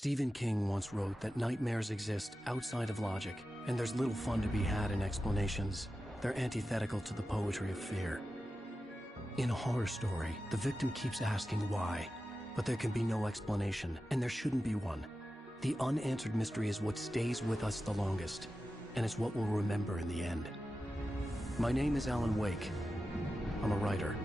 Stephen King once wrote that nightmares exist outside of logic, and there's little fun to be had in explanations. They're antithetical to the poetry of fear. In a horror story, the victim keeps asking why, but there can be no explanation, and there shouldn't be one. The unanswered mystery is what stays with us the longest, and it's what we'll remember in the end. My name is Alan Wake. I'm a writer.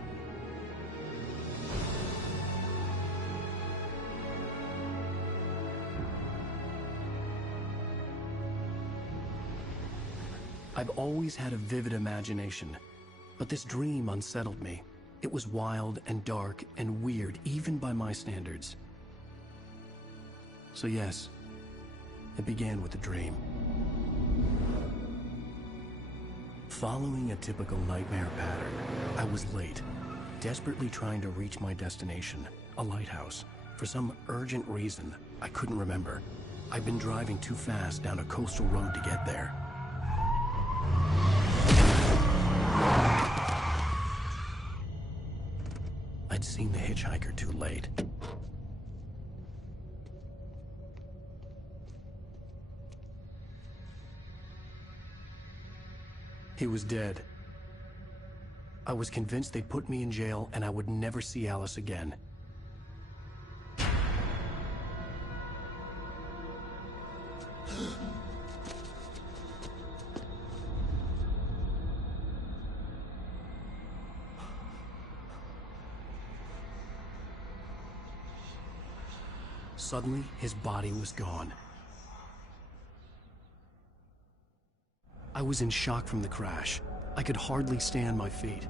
I've always had a vivid imagination, but this dream unsettled me. It was wild and dark and weird, even by my standards. So yes, it began with a dream. Following a typical nightmare pattern, I was late, desperately trying to reach my destination, a lighthouse. For some urgent reason, I couldn't remember. I'd been driving too fast down a coastal road to get there. I'd seen the hitchhiker too late. He was dead. I was convinced they'd put me in jail and I would never see Alice again. Suddenly, his body was gone. I was in shock from the crash. I could hardly stay on my feet.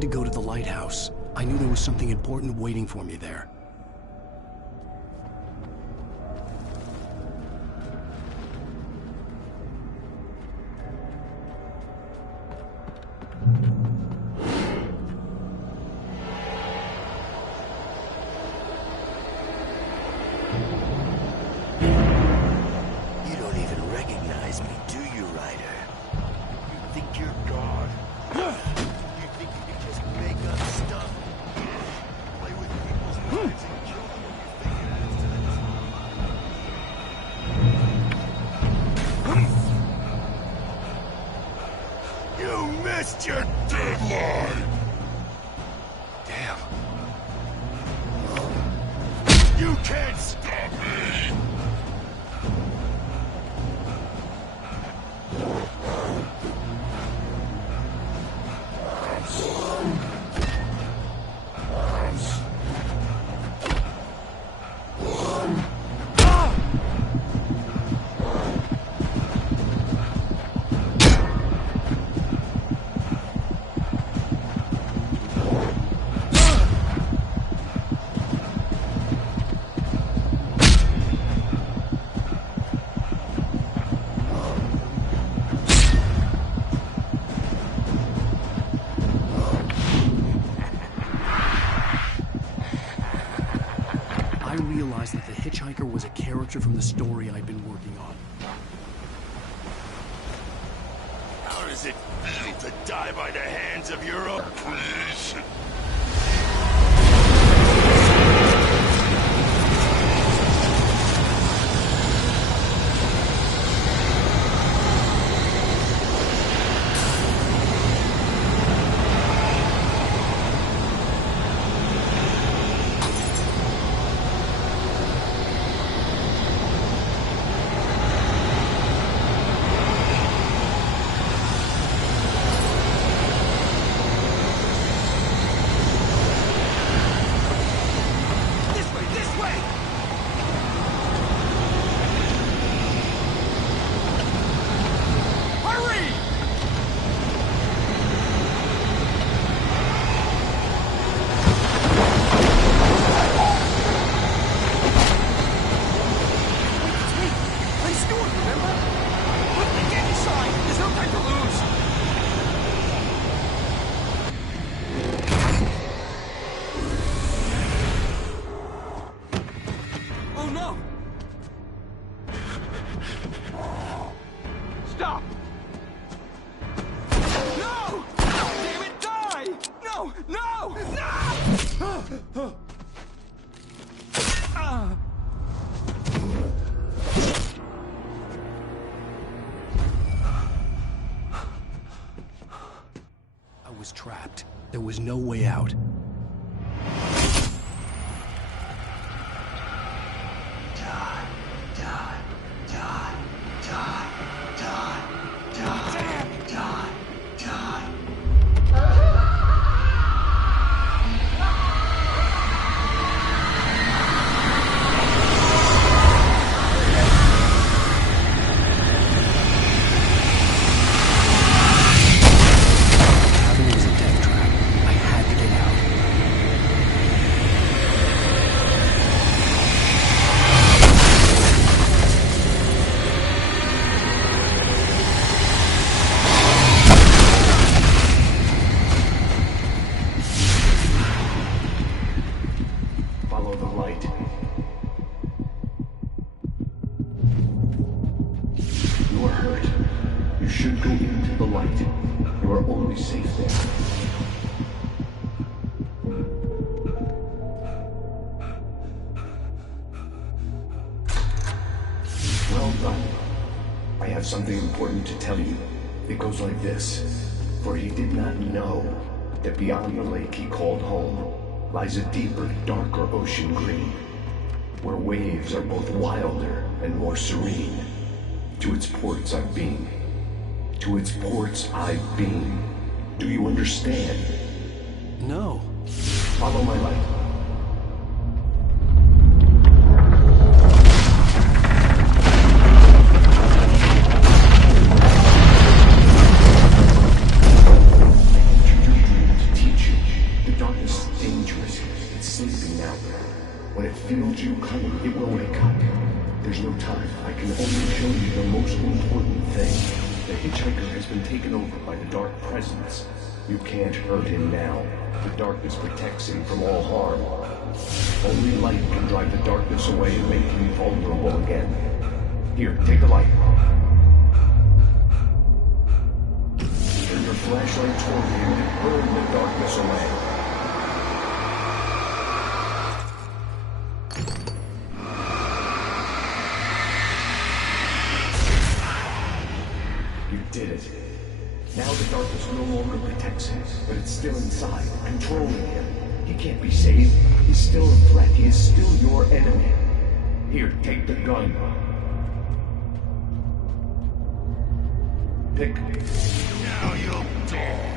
To go to the lighthouse. I knew there was something important waiting for me there. You don't even recognize me, do you, Ryder? You think you're God? Make up stuff. Play with people's lives and kill them when you think it is to them. You missed your deadline! Damn. You can't stop me! I realized that the hitchhiker was a character from the story I'd been working on. How does it feel to die by the hands of your own creation? There was no way out. Something important to tell you. It goes like this. For he did not know that beyond the lake he called home lies a deeper, darker ocean green, where waves are both wilder and more serene. To its ports I've been. To its ports I've been. Do you understand? No. Follow my light. When it feels you coming, it will wake up. There's no time. I can only show you the most important thing. The hitchhiker has been taken over by the Dark Presence. You can't hurt him now. The darkness protects him from all harm. Only light can drive the darkness away and make him vulnerable again. Here, take the light. Turn your flashlight toward him and burn the darkness away. Did it. Now the darkness no longer protects him, but it's still inside, controlling him. He can't be saved. He's still a threat. He is still your enemy. Here, take the gun. Pick. Now you'll die.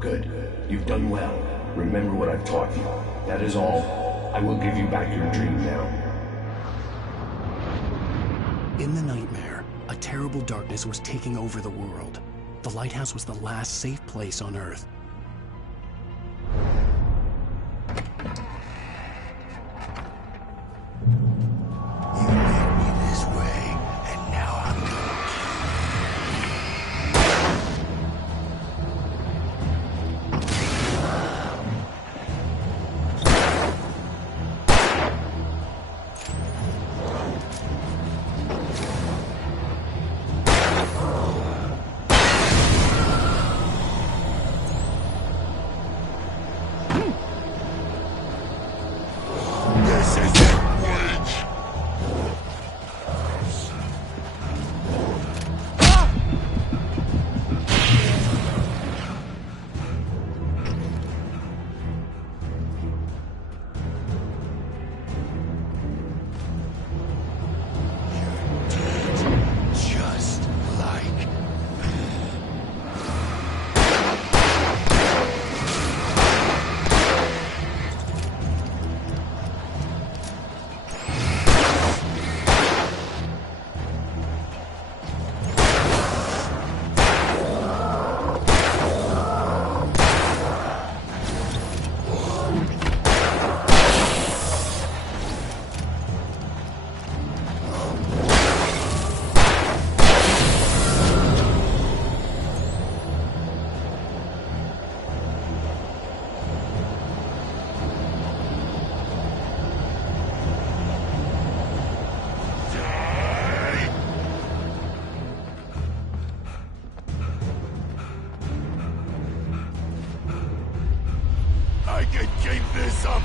Good. You've done well. Remember what I've taught you. That is all. I will give you back your dream now. In the nightmare, a terrible darkness was taking over the world. The lighthouse was the last safe place on Earth. You led me this way, and now I'm gonna I can keep this up.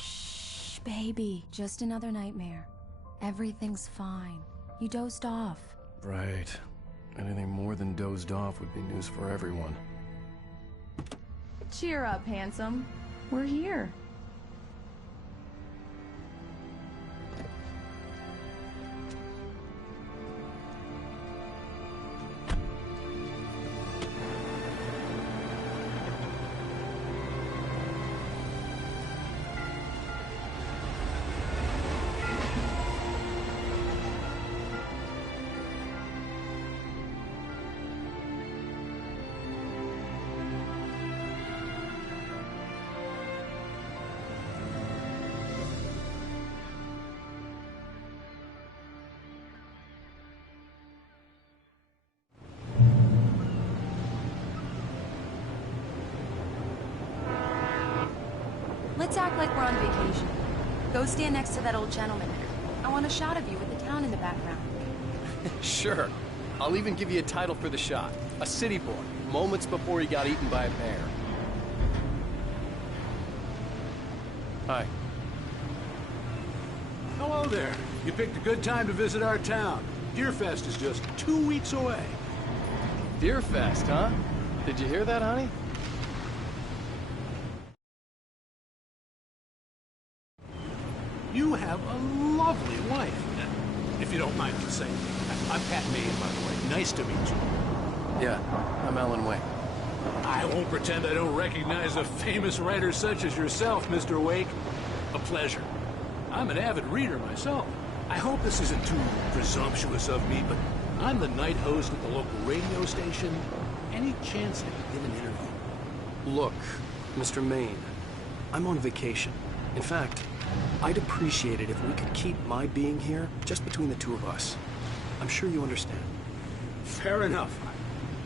Shh, baby. Just another nightmare. Everything's fine. You dozed off. Right. Anything more than dozed off would be news for everyone. Cheer up, handsome. We're here. Let's act like we're on vacation. Go stand next to that old gentleman there. I want a shot of you with the town in the background. Sure. I'll even give you a title for the shot. A city boy, moments before he got eaten by a bear. Hi. Hello there. You picked a good time to visit our town. Deerfest is just 2 weeks away. Deerfest, huh? Did you hear that, honey? You have a lovely wife, if you don't mind me saying. I'm Pat Maine, by the way. Nice to meet you. Yeah, I'm Alan Wake. I won't pretend I don't recognize a famous writer such as yourself, Mr. Wake. A pleasure. I'm an avid reader myself. I hope this isn't too presumptuous of me, but I'm the night host at the local radio station. Any chance I could get an interview? Look, Mr. Maine, I'm on vacation. In fact, I'd appreciate it if we could keep my being here just between the two of us. I'm sure you understand. Fair enough.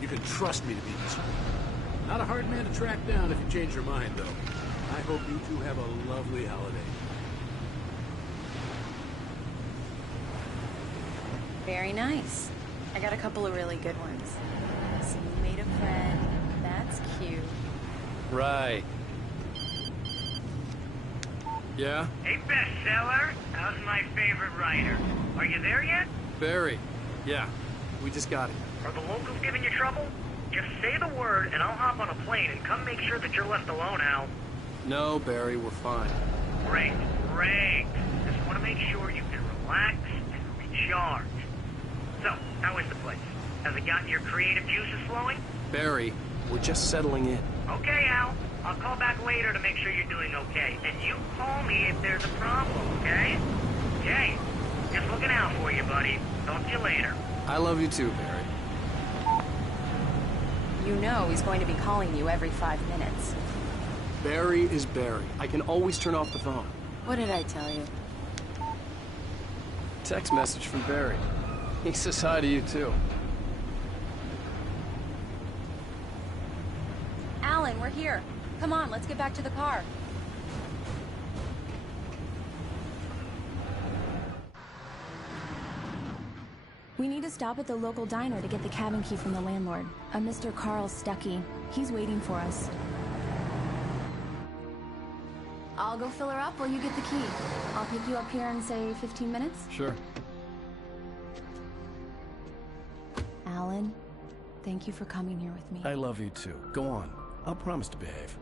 You can trust me to be this way. Not a hard man to track down if you change your mind, though. I hope you two have a lovely holiday. Very nice. I got a couple of really good ones. So you made a friend. That's cute. Right. Yeah? Hey, bestseller. How's my favorite writer? Are you there yet? Barry. Yeah. We just got here. Are the locals giving you trouble? Just say the word, and I'll hop on a plane and come make sure that you're left alone, Al. No, Barry, we're fine. Great, great. Just want to make sure you can relax and recharge. So, how is the place? Has it gotten your creative juices flowing? Barry, we're just settling in. Okay, Al. I'll call back later to make sure you're doing okay. And you call me if there's a problem, okay? Okay. Just looking out for you, buddy. Talk to you later. I love you too, Barry. You know he's going to be calling you every 5 minutes. Barry is Barry. I can always turn off the phone. What did I tell you? Text message from Barry. He says hi to you too. Alan, we're here. Come on, let's get back to the car. We need to stop at the local diner to get the cabin key from the landlord, a Mr. Carl Stuckey. He's waiting for us. I'll go fill her up while you get the key. I'll pick you up here in, say, 15 minutes? Sure. Alan, thank you for coming here with me. I love you too. Go on. I'll promise to behave.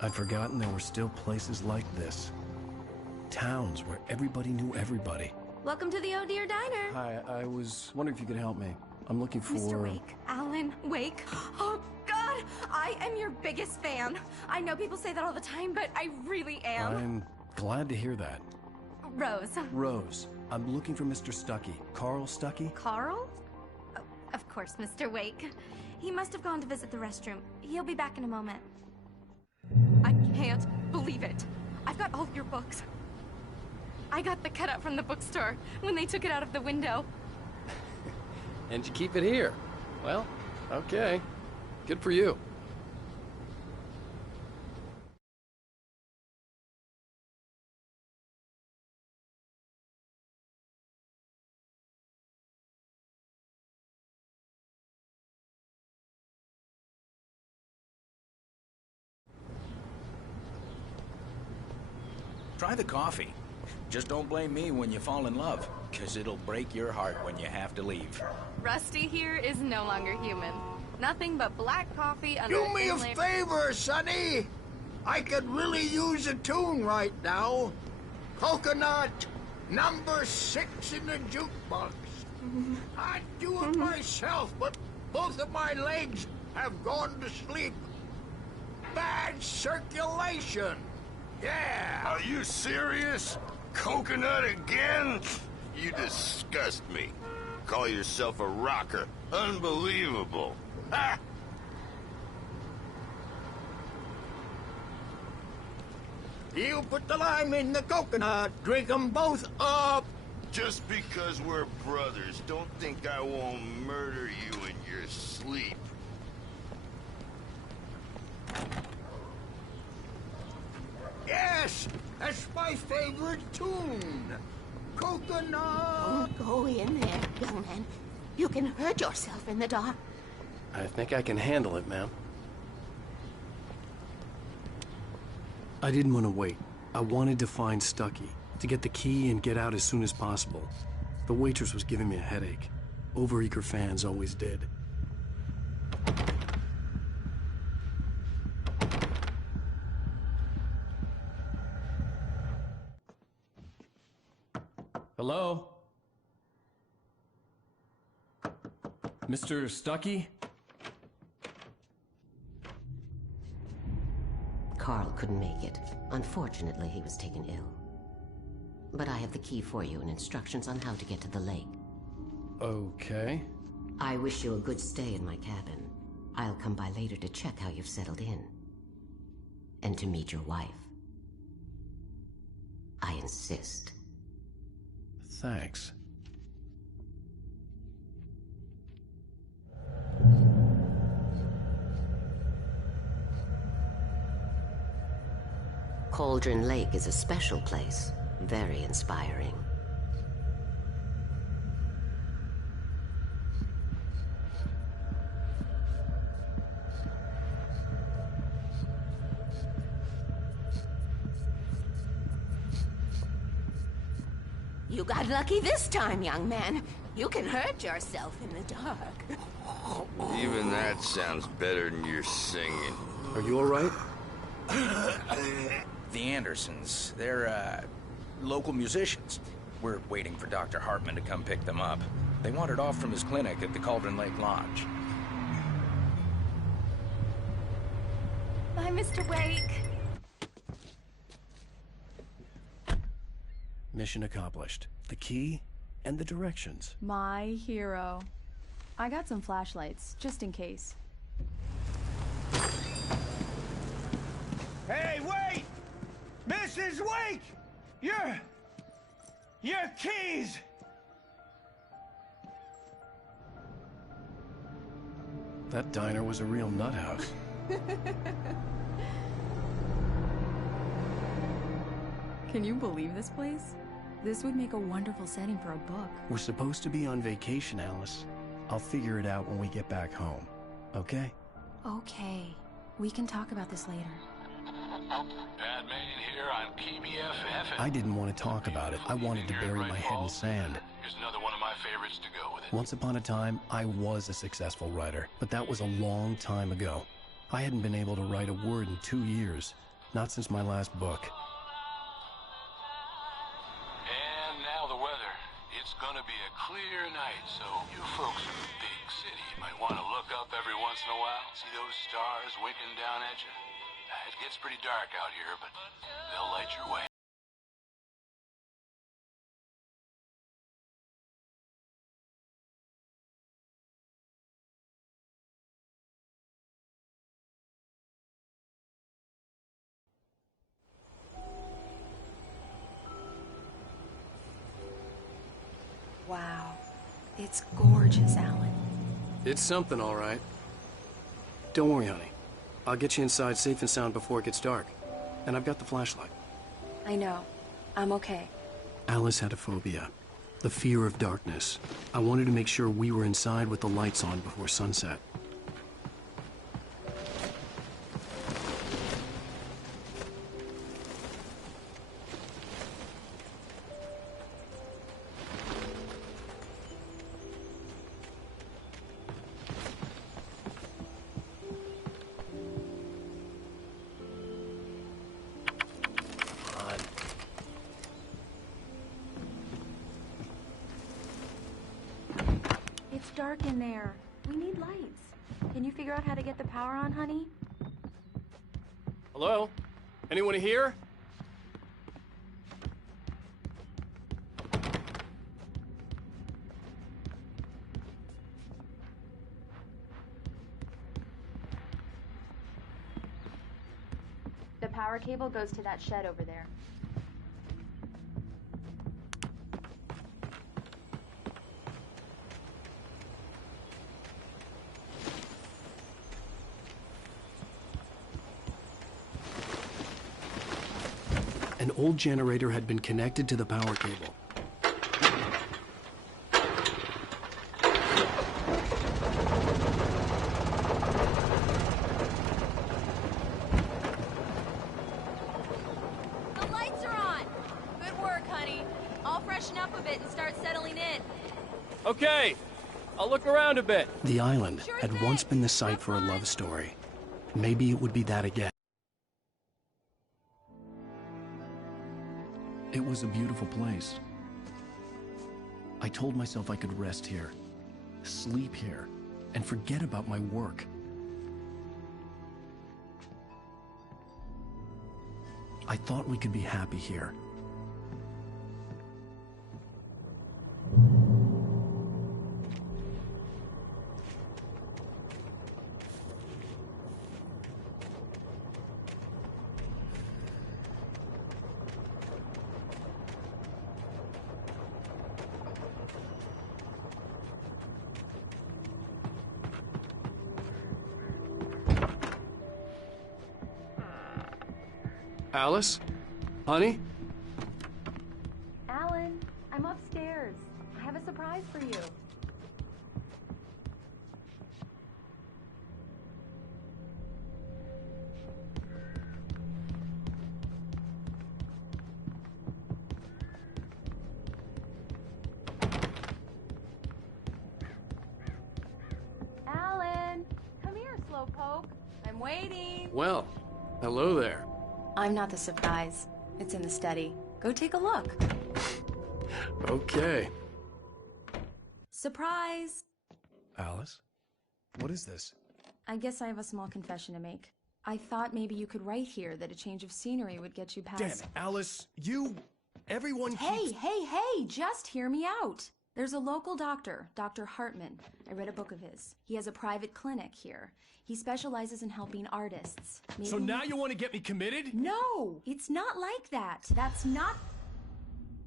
I'd forgotten there were still places like this. Towns where everybody knew everybody. Welcome to the Oh Dear Diner. Hi, I was wondering if you could help me. I'm looking for... Mr. Wake. Alan Wake. Oh, God! I am your biggest fan. I know people say that all the time, but I really am. I'm glad to hear that. Rose. Rose, I'm looking for Mr. Stuckey. Carl Stuckey? Carl? Oh, of course, Mr. Wake. He must have gone to visit the restroom. He'll be back in a moment. I can't believe it. I've got all of your books. I got the cutout from the bookstore when they took it out of the window. And you keep it here. Well, okay. Good for you. Try the coffee. Just don't blame me when you fall in love, because it'll break your heart when you have to leave. Rusty here is no longer human. Nothing but black coffee under Do me a favor, Sonny! I could really use a tune right now. Coconut, number 6 in the jukebox. I'd do it myself, but both of my legs have gone to sleep. Bad circulation. Yeah. Are you serious? Coconut again? You disgust me. Call yourself a rocker. Unbelievable. Ha! You put the lime in the coconut. Drink them both up. Just because we're brothers, don't think I won't murder you in your sleep. Yes, that's my favorite tune. Coconut. Don't go in there, young man. You can hurt yourself in the dark. I think I can handle it, ma'am. I didn't want to wait. I wanted to find Stucky, to get the key and get out as soon as possible. The waitress was giving me a headache. Overeager fans always did. Hello? Mr. Stucky? Carl couldn't make it. Unfortunately, he was taken ill. But I have the key for you and instructions on how to get to the lake. Okay. I wish you a good stay in my cabin. I'll come by later to check how you've settled in. And to meet your wife. I insist. Thanks. Cauldron Lake is a special place. Very inspiring. You got lucky this time, young man. You can hurt yourself in the dark. Even that sounds better than your singing. Are you all right? The Andersons, they're, local musicians. We're waiting for Dr. Hartman to come pick them up. They wandered off from his clinic at the Cauldron Lake Lodge. Bye, Mr. Wake. Mission accomplished. The key and the directions. My hero. I got some flashlights, just in case. Hey, wait! Mrs. Wake! Your keys! That diner was a real nut house. Can you believe this place? This would make a wonderful setting for a book. We're supposed to be on vacation, Alice. I'll figure it out when we get back home. Okay? Okay. We can talk about this later. Batman here on KBFF. I didn't want to talk about it. I wanted to bury my head in sand. Here's another one of my favorites to go with it. Once upon a time, I was a successful writer, but that was a long time ago. I hadn't been able to write a word in 2 years. Not since my last book. And now the weather. It's gonna be a clear night, so you folks in the big city might want to look up every once in a while. See those stars winking down at you? It gets pretty dark out here, but they'll light your way. Wow. It's gorgeous, Alan. It's something, all right. Don't worry, honey. I'll get you inside safe and sound before it gets dark. And I've got the flashlight. I know. I'm okay. Alice had a phobia. The fear of darkness. I wanted to make sure we were inside with the lights on before sunset. dark in there. We need lights. Can you figure out how to get the power on, honey? Hello? Anyone here? The power cable goes to that shed over there. An old generator had been connected to the power cable. The lights are on! Good work, honey. I'll freshen up a bit and start settling in. Okay, I'll look around a bit. The island had once been the site for a love story. Maybe it would be that again. It was a beautiful place. I told myself I could rest here, sleep here, and forget about my work. I thought we could be happy here. Alice? Honey? Alan, I'm upstairs. I have a surprise for you. Alan, come here, Slowpoke. I'm waiting. Well, hello there. I'm not the surprise. It's in the study. Go take a look. Okay. Surprise! Alice? What is this? I guess I have a small confession to make. I thought maybe you could write here that a change of scenery would get you past... Damn it, Alice, everyone Hey, just hear me out. There's a local doctor, Dr. Hartman. I read a book of his. He has a private clinic here. He specializes in helping artists. Maybe... So now you want to get me committed? No, it's not like that. That's not...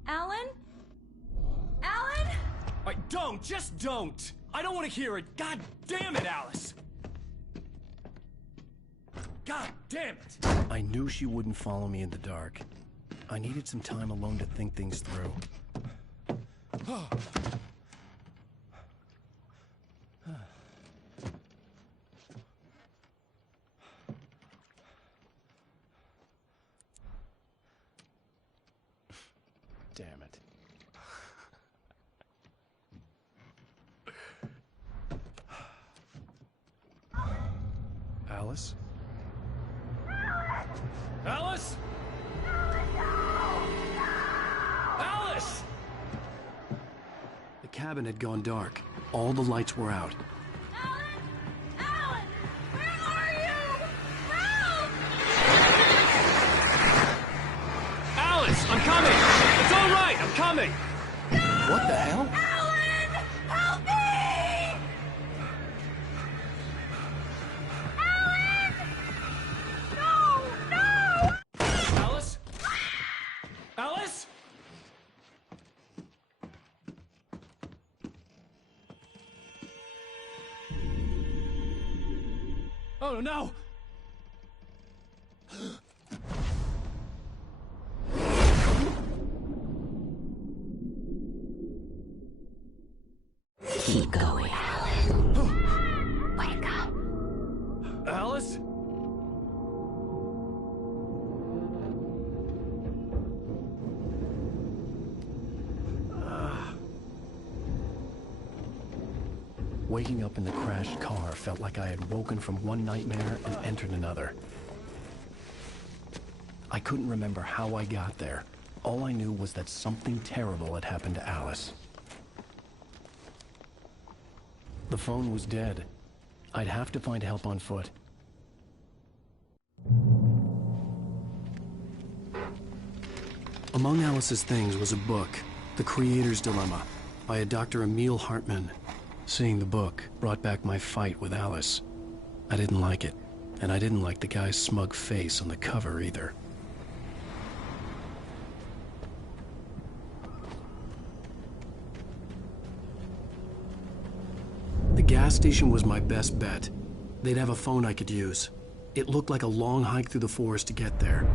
Alan? Alan? Just don't! I don't want to hear it. God damn it, Alice! God damn it! I knew she wouldn't follow me in the dark. I needed some time alone to think things through. Damn it. Alice? Alice? Alice! The cabin had gone dark. All the lights were out. Alan! Where are you? Help! Alice, I'm coming! It's all right, I'm coming! No! What the hell? Alan! Help me! Alan! No! Alice? Alice? Oh no! Keep going, Alan. Wake up. Alice? Waking up in the crashed car felt like I had woken from one nightmare and entered another. I couldn't remember how I got there. All I knew was that something terrible had happened to Alice. The phone was dead. I'd have to find help on foot. Among Alice's things was a book, The Creator's Dilemma, by a Dr. Emil Hartman. Seeing the book brought back my fight with Alice. I didn't like it, and I didn't like the guy's smug face on the cover either. The gas station was my best bet. They'd have a phone I could use. It looked like a long hike through the forest to get there.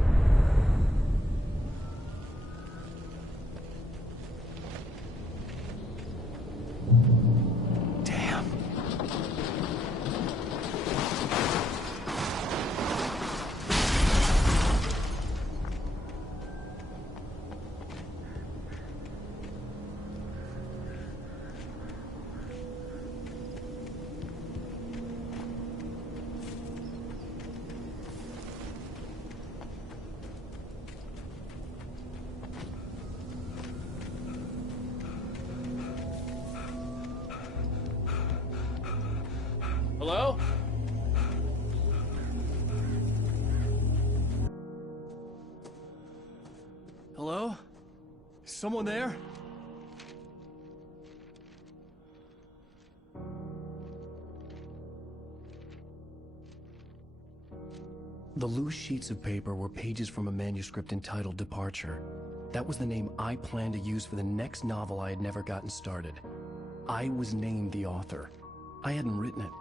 Hello? Hello? Is someone there? The loose sheets of paper were pages from a manuscript entitled Departure. That was the name I planned to use for the next novel I had never gotten started. I was named the author. I hadn't written it.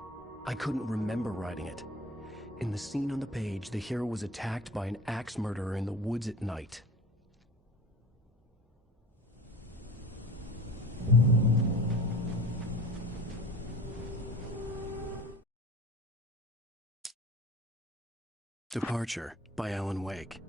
I couldn't remember writing it. In the scene on the page, the hero was attacked by an axe murderer in the woods at night. Departure by Alan Wake.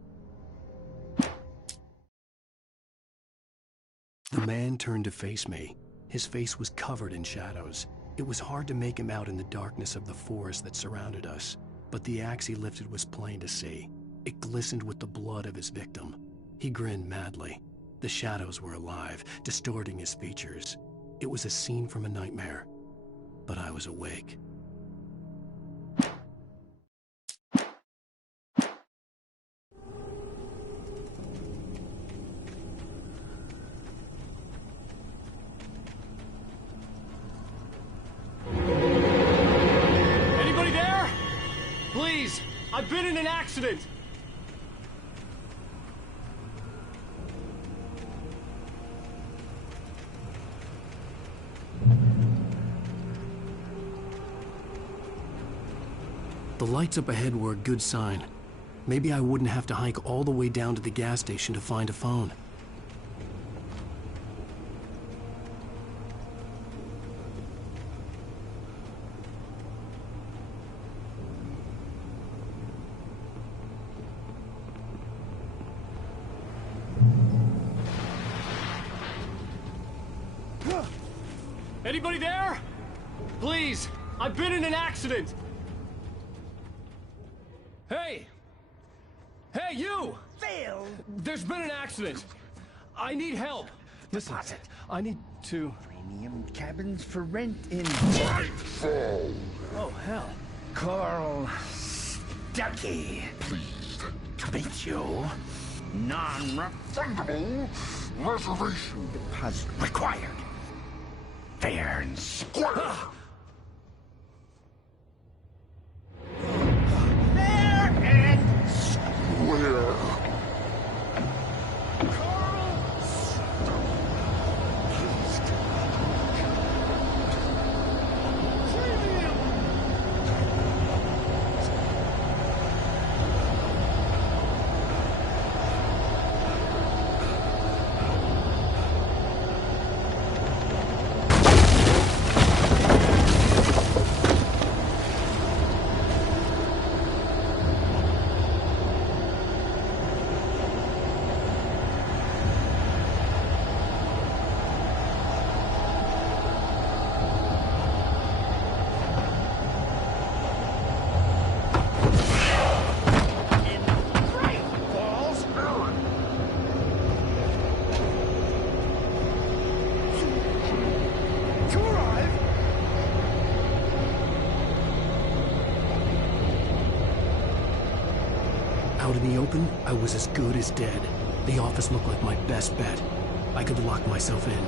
The man turned to face me. His face was covered in shadows. It was hard to make him out in the darkness of the forest that surrounded us, but the axe he lifted was plain to see. It glistened with the blood of his victim. He grinned madly. The shadows were alive, distorting his features. It was a scene from a nightmare, but I was awake. I've been in an accident! The lights up ahead were a good sign. Maybe I wouldn't have to hike all the way down to the gas station to find a phone. Anybody there? Please, I've been in an accident! Hey! Hey, you! Phil! There's been an accident! I need help! Listen, I need to... Premium cabins for rent in... Nightfall! Oh, hell. Carl Stuckey. Pleased to meet you. Non-refundable reservation deposit required. Fair and square. Fair and square. Out in the open, I was as good as dead. The office looked like my best bet. I could lock myself in.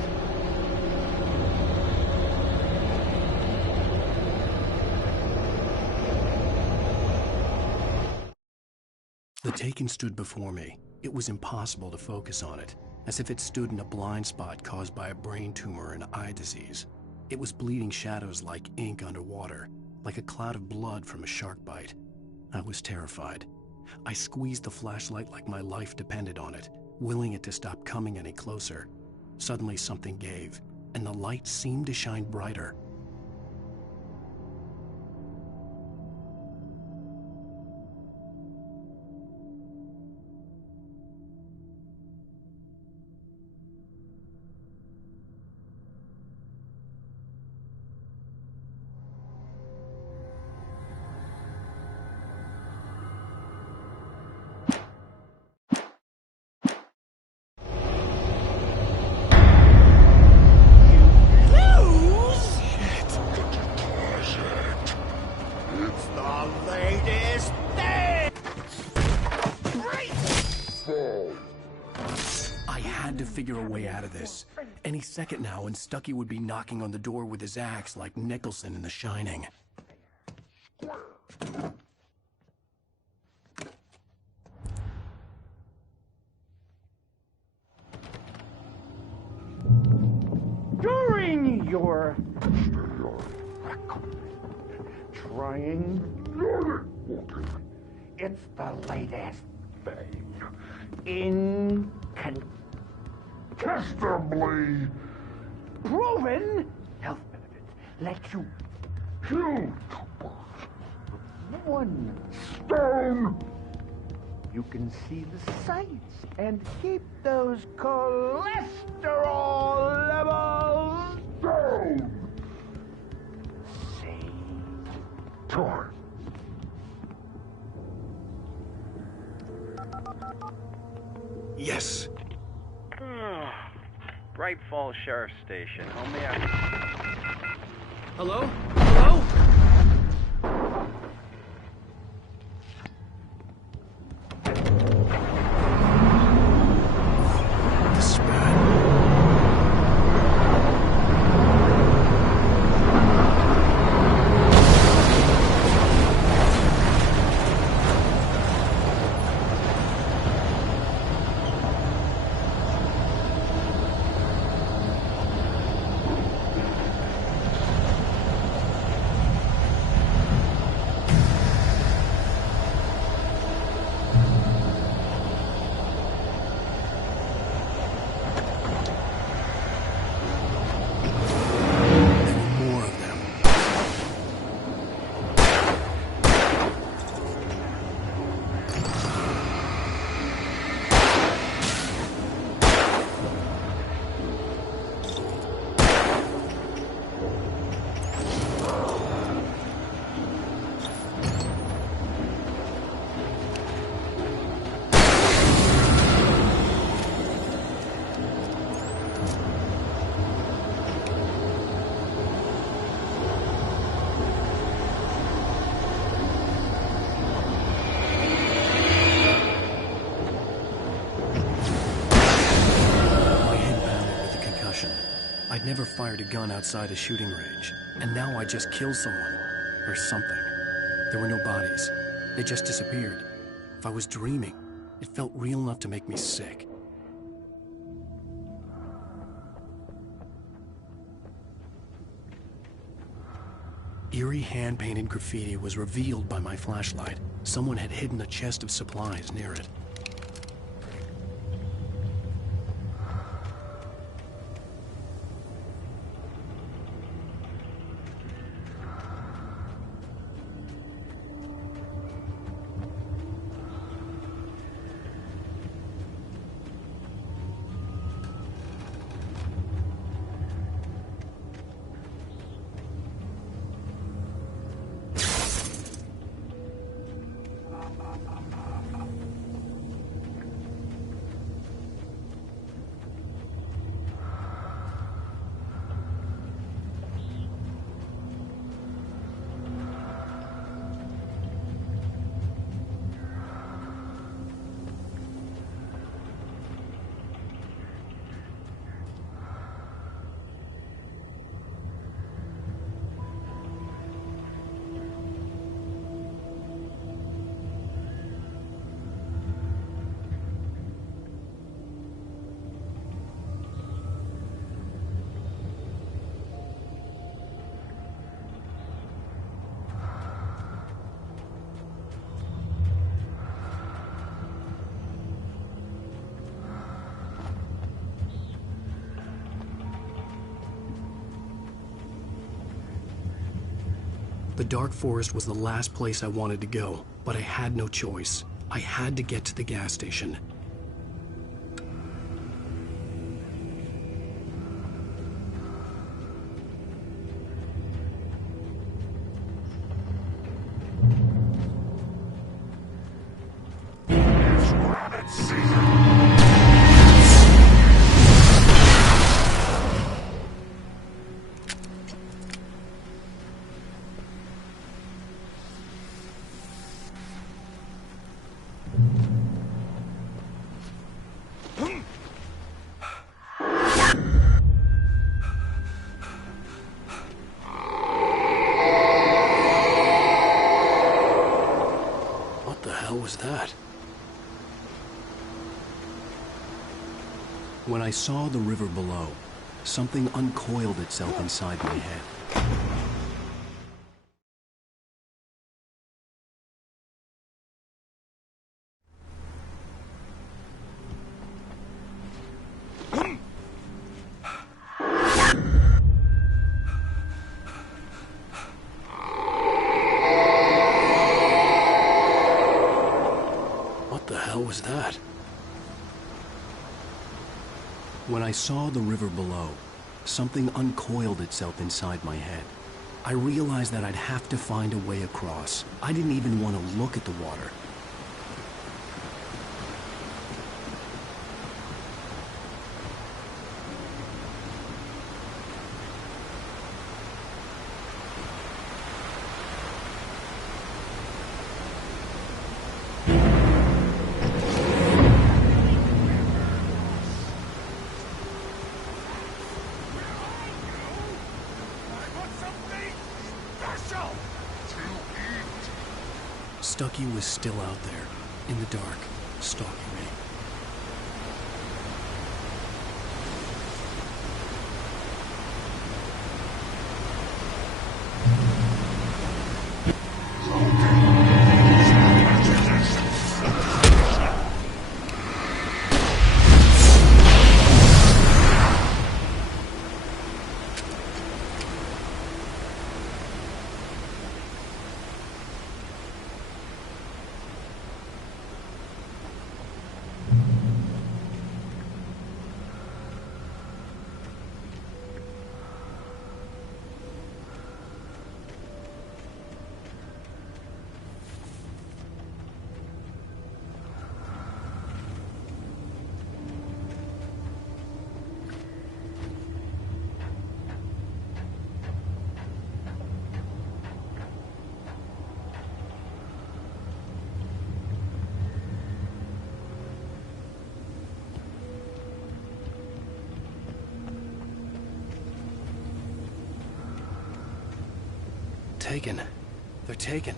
The Taken stood before me. It was impossible to focus on it, as if it stood in a blind spot caused by a brain tumor and eye disease. It was bleeding shadows like ink underwater, like a cloud of blood from a shark bite. I was terrified. I squeezed the flashlight like my life depended on it, willing it to stop coming any closer. Suddenly something gave, and the light seemed to shine brighter. Figure a way out of this. Any second now, and Stucky would be knocking on the door with his axe like Nicholson in The Shining. During your trying, it's the latest thing. Incontestably proven health benefits let you kill two birds with one stone. You can see the sights and keep those cholesterol levels down. Save time. Yes. Bright Falls Sheriff Station. How may I... Hello? Hello? I'd never fired a gun outside a shooting range, and now I just killed someone. Or something. There were no bodies. They just disappeared. If I was dreaming, it felt real enough to make me sick. Eerie hand-painted graffiti was revealed by my flashlight. Someone had hidden a chest of supplies near it. The dark forest was the last place I wanted to go, but I had no choice. I had to get to the gas station. That? When I saw the river below, something uncoiled itself inside my head. Was that? When I saw the river below, something uncoiled itself inside my head. I realized that I'd have to find a way across. I didn't even want to look at the water. Stucky was still out there, in the dark, stalking me. Taken. They're taken.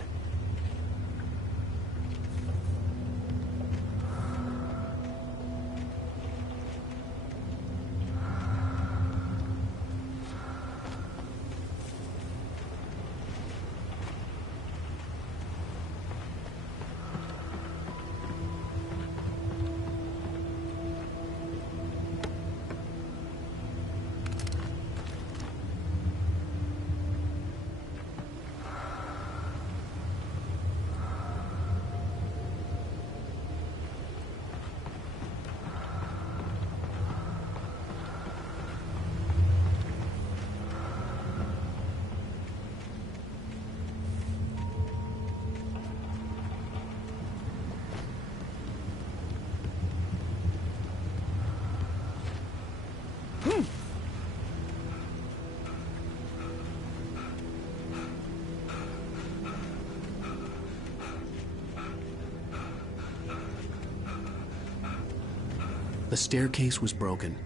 The staircase was broken.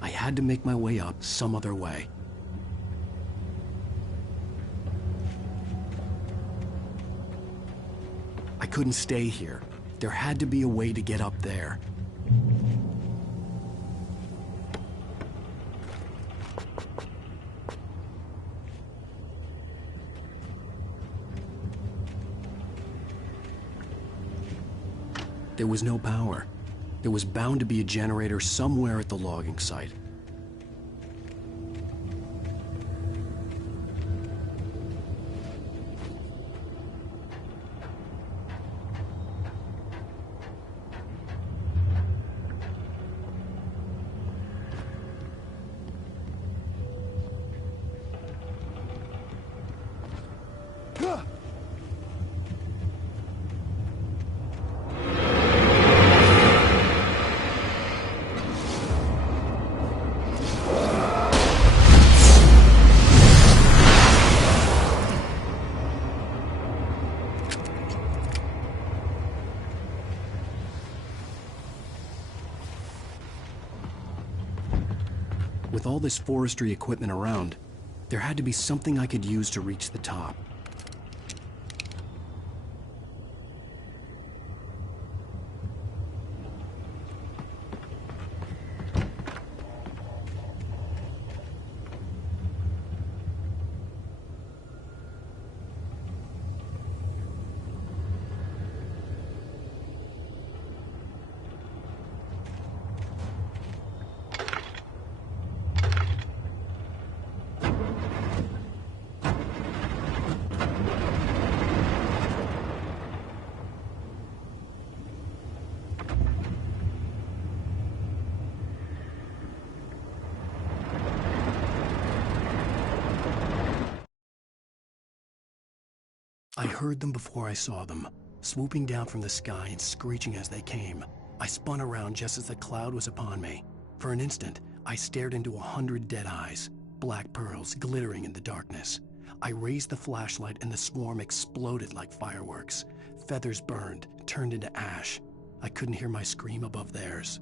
I had to make my way up some other way. I couldn't stay here. There had to be a way to get up there. There was no power. There was bound to be a generator somewhere at the logging site. With all this forestry equipment around, there had to be something I could use to reach the top. I heard them before I saw them, swooping down from the sky and screeching as they came. I spun around just as the cloud was upon me. For an instant, I stared into 100 dead eyes, black pearls glittering in the darkness. I raised the flashlight and the swarm exploded like fireworks. Feathers burned, turned into ash. I couldn't hear my scream above theirs.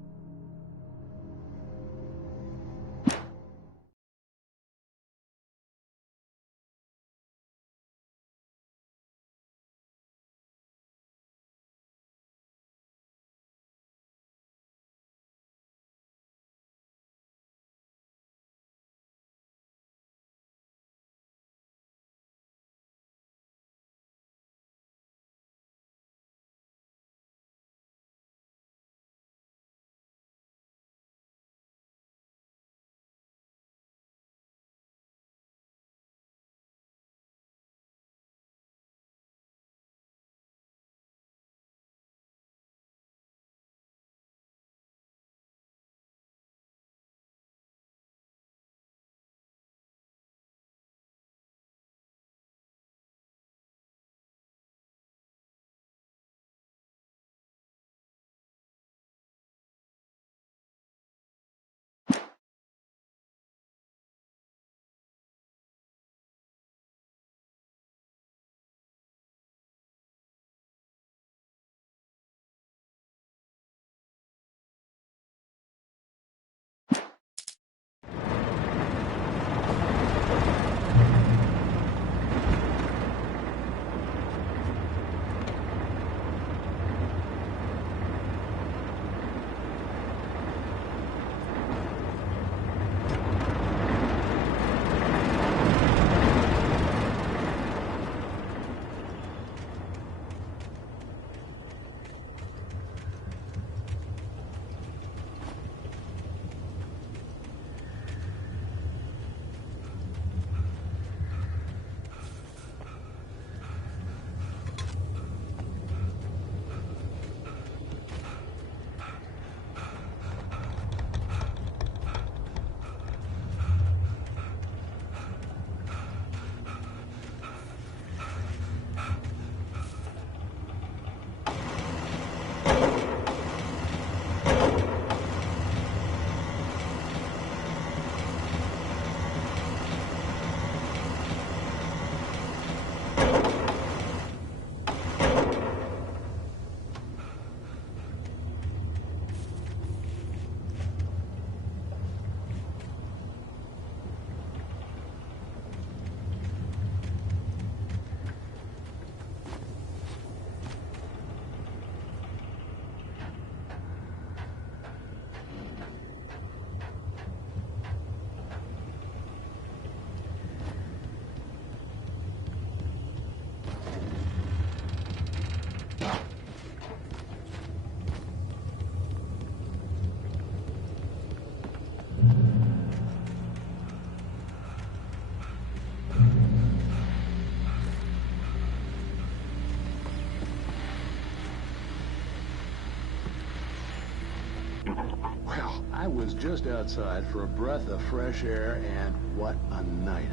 Well, I was just outside for a breath of fresh air, and what a night.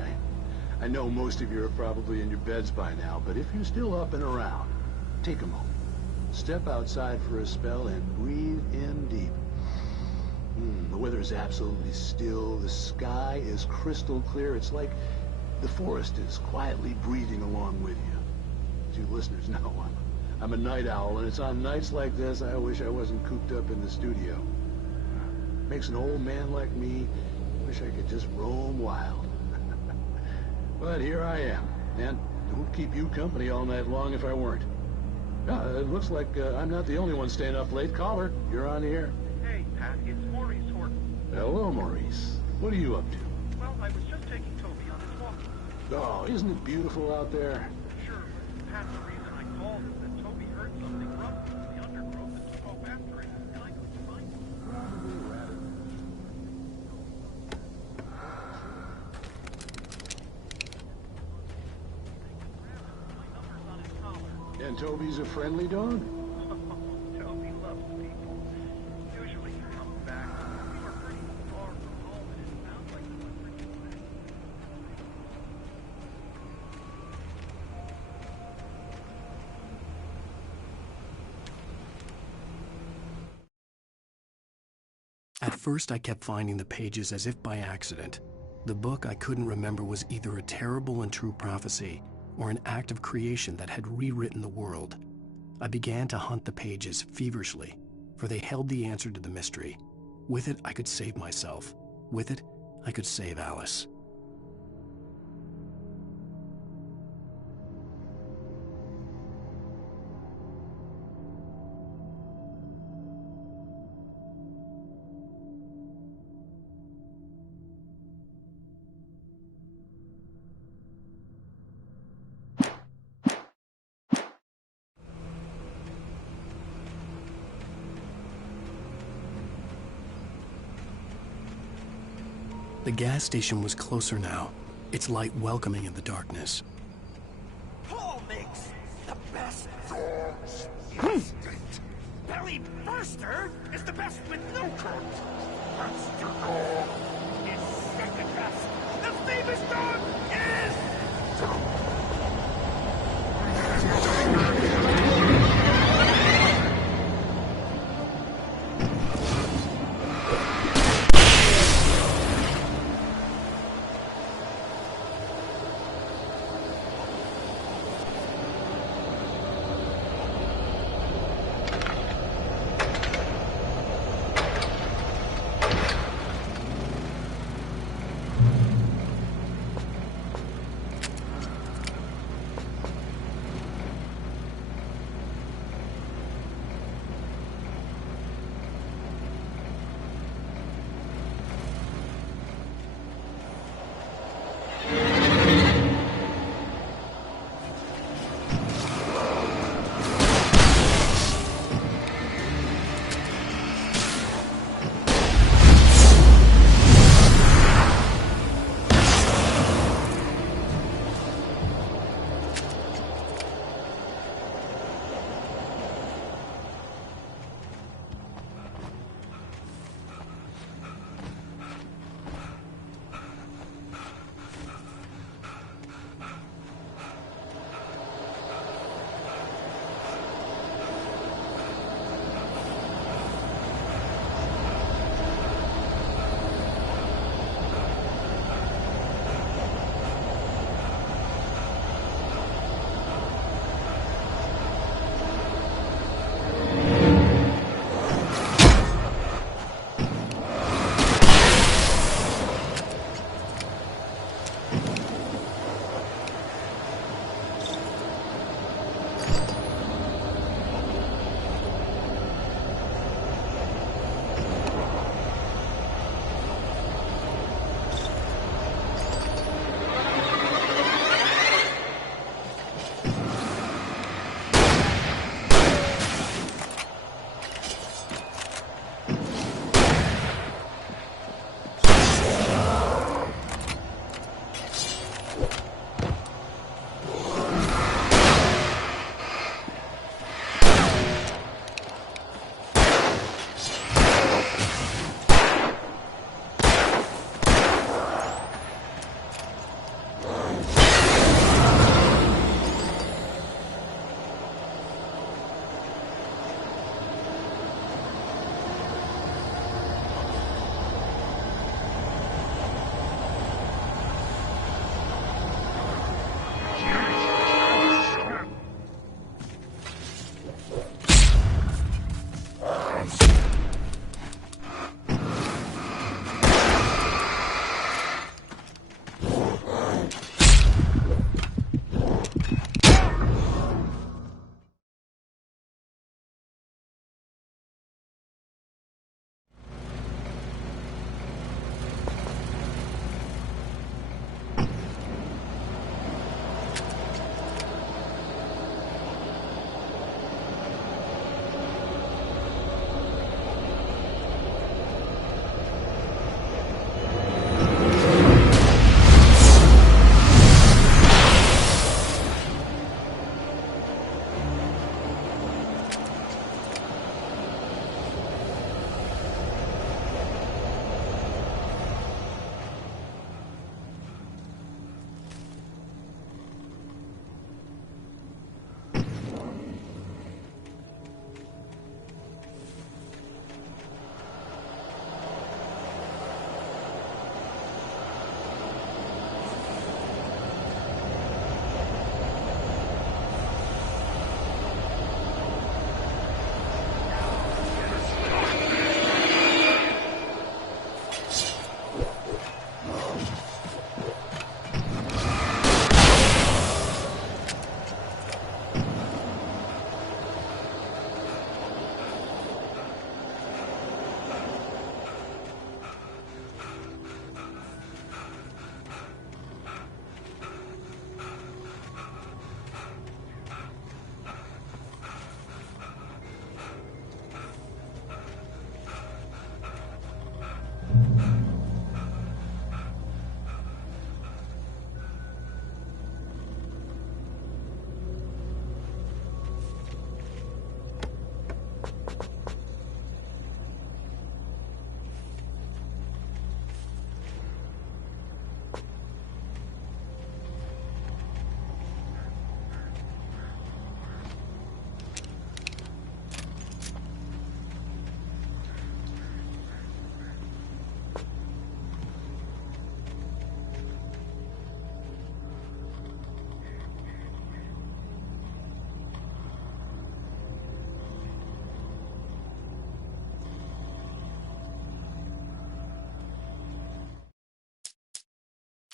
I know most of you are probably in your beds by now, but if you're still up and around, take a moment. Step outside for a spell and breathe in deep. The weather is absolutely still. The sky is crystal clear. It's like the forest is quietly breathing along with you. You listeners know I'm a night owl, and it's on nights like this I wish I wasn't cooped up in the studio. Makes an old man like me Wish I could just roam wild. But here I am, and who'd keep you company all night long if I weren't? It looks like I'm not the only one staying up late. Caller, you're on the air. Hey, Pat, it's Maurice Horton. Hello, Maurice. What are you up to? Well, I was just taking Toby on his walk. Oh, isn't it beautiful out there? Sure, but Pat, the reason I called is that Toby heard something rough in the undergrowth and took off after it, and I couldn't find him. And Toby's a friendly dog? Toby loves people. Usually he comes back. We were pretty far from home, and it sounds like he went pretty quick. At first, I kept finding the pages as if by accident. The book I couldn't remember was either a terrible and true prophecy or an act of creation that had rewritten the world. I began to hunt the pages feverishly, for they held the answer to the mystery. With it, I could save myself. With it, I could save Alice. The gas station was closer now, its light welcoming in the darkness. Paul makes the best dogs instinct. Belly Burster is the best with no coat. Monster Dog is second best. The famous dog is...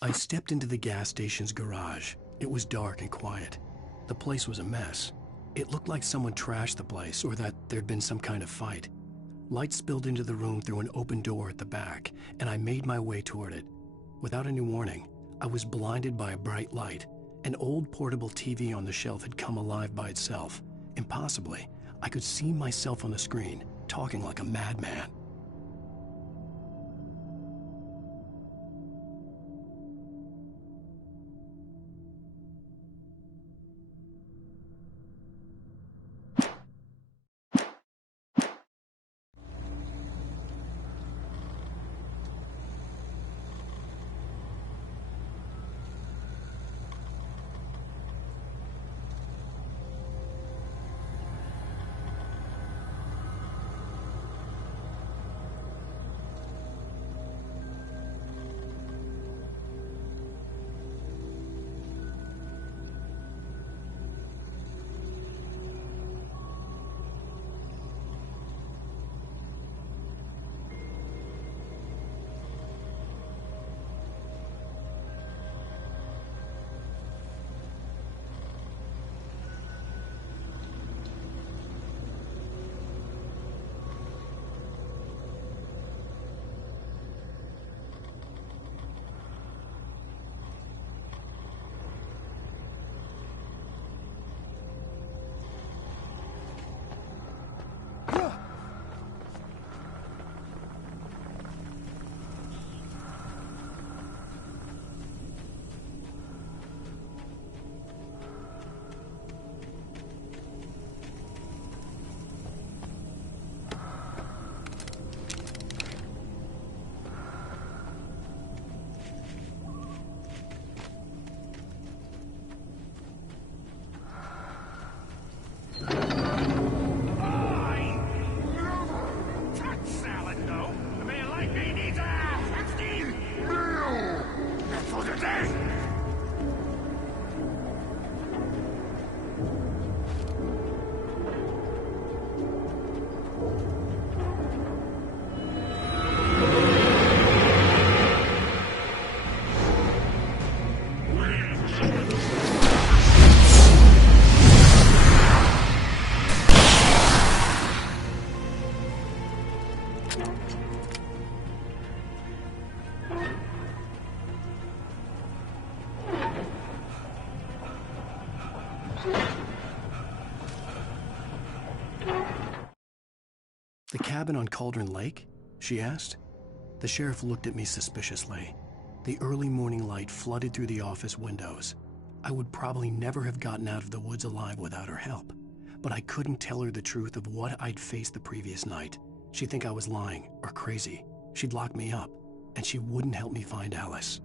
I stepped into the gas station's garage. It was dark and quiet. The place was a mess. It looked like someone trashed the place or that there'd been some kind of fight. Light spilled into the room through an open door at the back, and I made my way toward it. Without any warning, I was blinded by a bright light. An old portable TV on the shelf had come alive by itself. Impossibly, I could see myself on the screen, talking like a madman. The cabin on Cauldron Lake? She asked. The sheriff looked at me suspiciously. The early morning light flooded through the office windows. I would probably never have gotten out of the woods alive without her help, but I couldn't tell her the truth of what I'd faced the previous night. She'd think I was lying or crazy. She'd lock me up, and she wouldn't help me find Alice.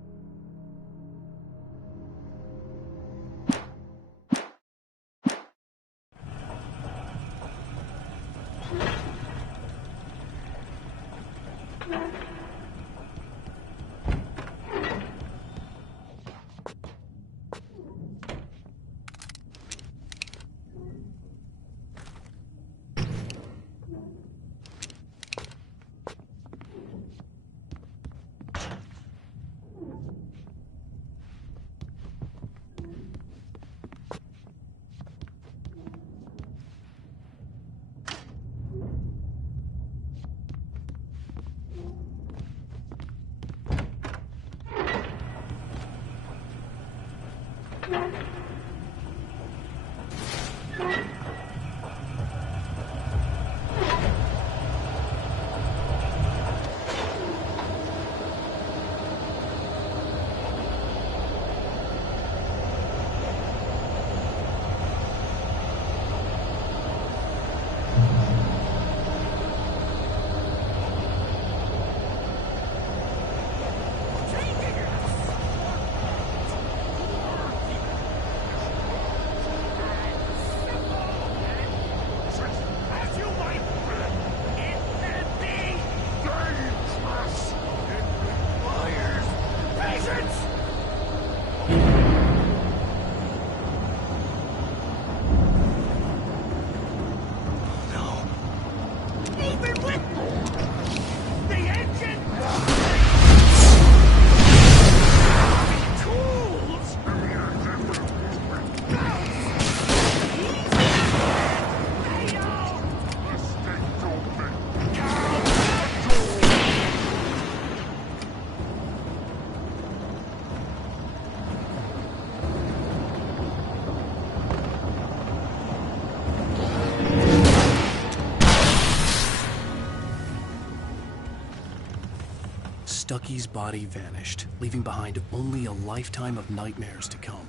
Stucky's body vanished, leaving behind only a lifetime of nightmares to come,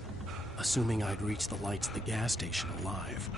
assuming I'd reached the lights at the gas station alive.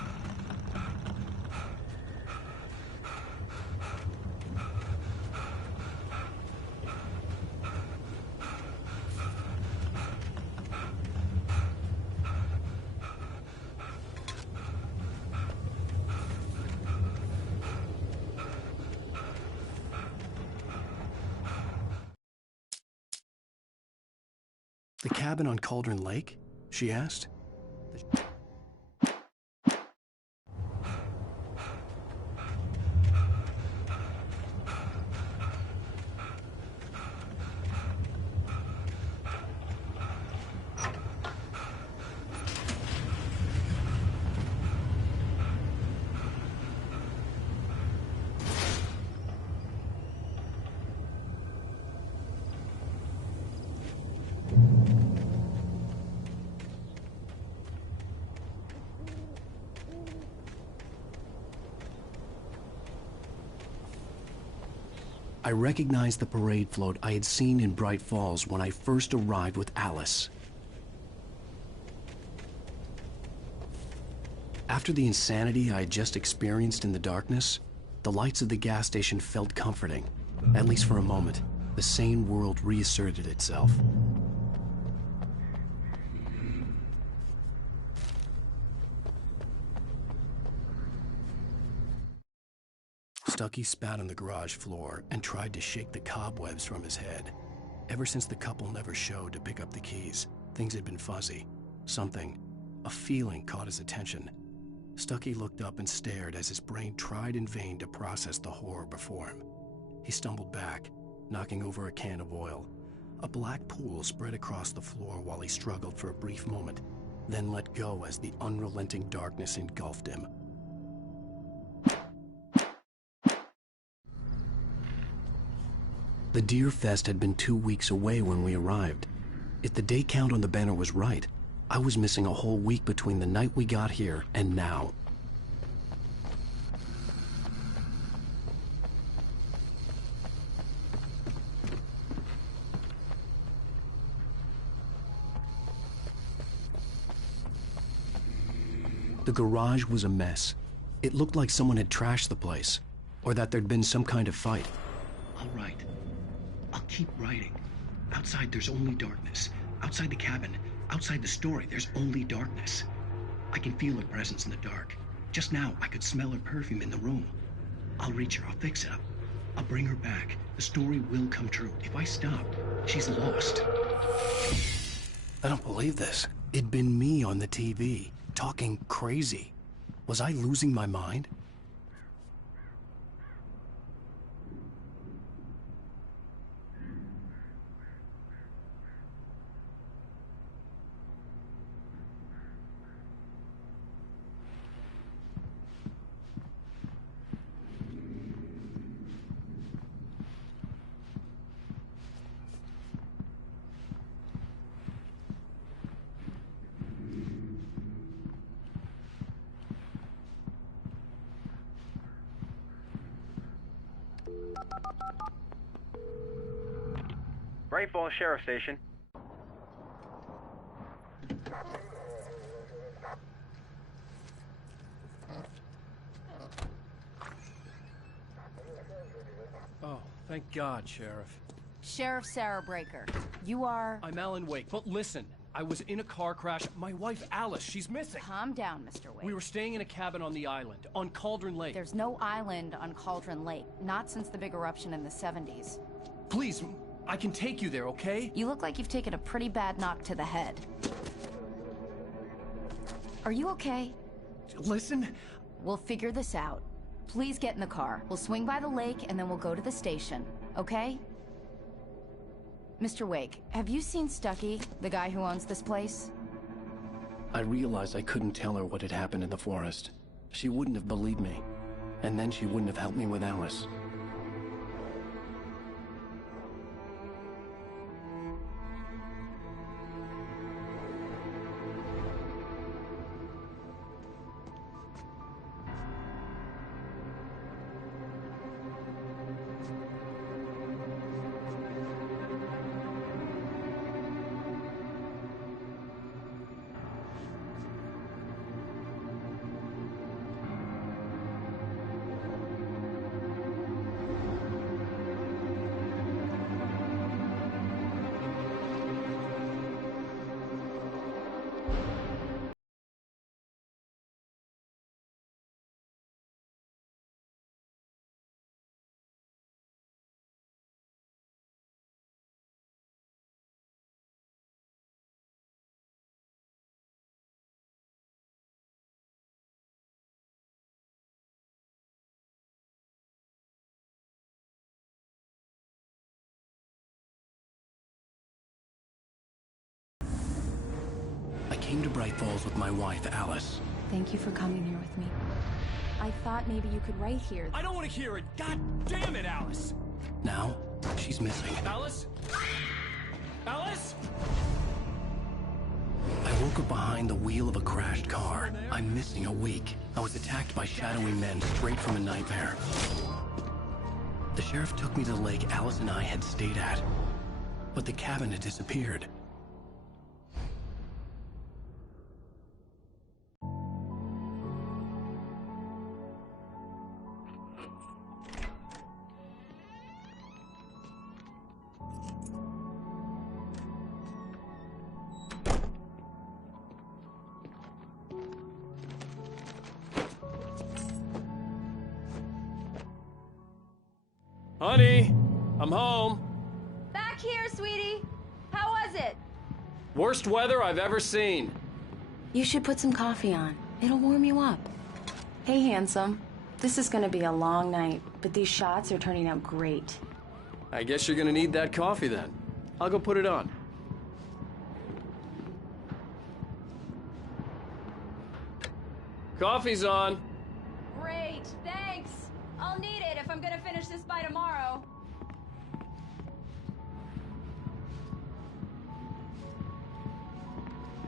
The cabin on Cauldron Lake? She asked. I recognized the parade float I had seen in Bright Falls when I first arrived with Alice. After the insanity I had just experienced in the darkness, the lights of the gas station felt comforting. At least for a moment, the sane world reasserted itself. Stucky spat on the garage floor and tried to shake the cobwebs from his head. Ever since the couple never showed to pick up the keys, things had been fuzzy. Something, a feeling, caught his attention. Stucky looked up and stared as his brain tried in vain to process the horror before him. He stumbled back, knocking over a can of oil. A black pool spread across the floor while he struggled for a brief moment, then let go as the unrelenting darkness engulfed him. The Deer Fest had been 2 weeks away when we arrived. If the day count on the banner was right, I was missing a whole week between the night we got here and now. The garage was a mess. It looked like someone had trashed the place, or that there'd been some kind of fight. All right. I'll keep writing. Outside, there's only darkness. Outside the cabin, outside the story, there's only darkness. I can feel her presence in the dark. Just now, I could smell her perfume in the room. I'll reach her. I'll fix it up. I'll bring her back. The story will come true. If I stop, she's lost. I don't believe this. It'd been me on the TV, talking crazy. Was I losing my mind? Bright Falls Sheriff Station. Oh, thank God, Sheriff. Sheriff Sarah Breaker. You are... I'm Alan Wake, but listen. I was in a car crash. My wife, Alice, she's missing. Calm down, Mr. Wake. We were staying in a cabin on the island, on Cauldron Lake. There's no island on Cauldron Lake. Not since the big eruption in the 70s. Please, I can take you there, okay? You look like you've taken a pretty bad knock to the head. Are you okay? Listen. We'll figure this out. Please get in the car. We'll swing by the lake and then we'll go to the station, okay? Mr. Wake, have you seen Stucky, the guy who owns this place? I realized I couldn't tell her what had happened in the forest. She wouldn't have believed me. And then she wouldn't have helped me with Alice. came to Bright Falls with my wife, Alice. Thank you for coming here with me. I thought maybe you could write here. I don't want to hear it! God damn it, Alice! Now, she's missing. Alice? Alice? I woke up behind the wheel of a crashed car. I'm missing a week. I was attacked by shadowy men straight from a nightmare. The sheriff took me to the lake Alice and I had stayed at. But the cabin had disappeared. Honey, I'm home. Back here, sweetie. How was it? Worst weather I've ever seen. You should put some coffee on. It'll warm you up. Hey, handsome. This is gonna be a long night, but these shots are turning out great. I guess you're gonna need that coffee then. I'll go put it on. Coffee's on. Great, thanks. I'll need it if I'm gonna finish this by tomorrow.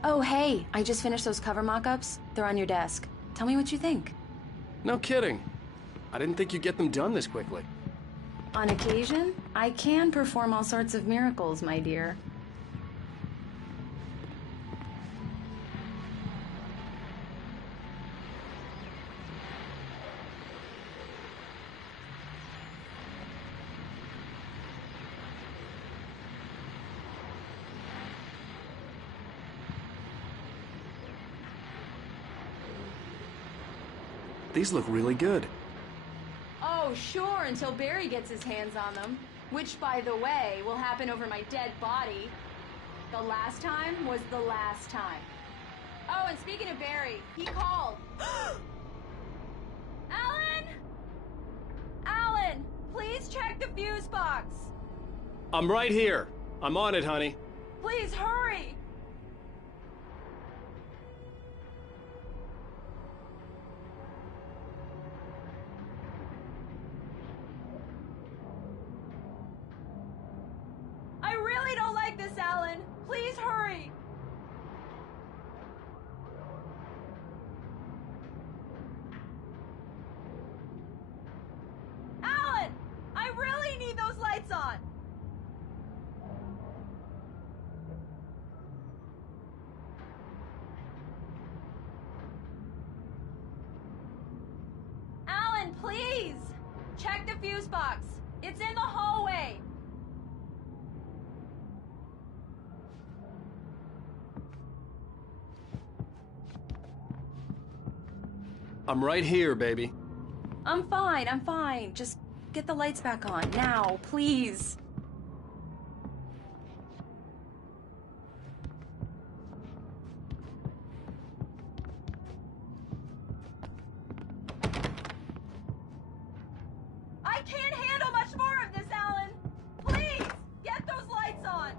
Oh, hey, I just finished those cover mock-ups. They're on your desk. Tell me what you think. No kidding. I didn't think you'd get them done this quickly. On occasion, I can perform all sorts of miracles, my dear. These look really good. Oh, sure, until Barry gets his hands on them. Which, by the way, will happen over my dead body. The last time was the last time. Oh, and speaking of Barry, he called. Alan! Alan, please check the fuse box. I'm right here. I'm on it, honey. Please hurry. I really don't like this, Alan. Please hurry. Alan! I really need those lights on. Alan, please! Check the fuse box. It's in the hallway. I'm right here, baby. I'm fine. Just get the lights back on, now, please. I can't handle much more of this, Alan! Please, get those lights on!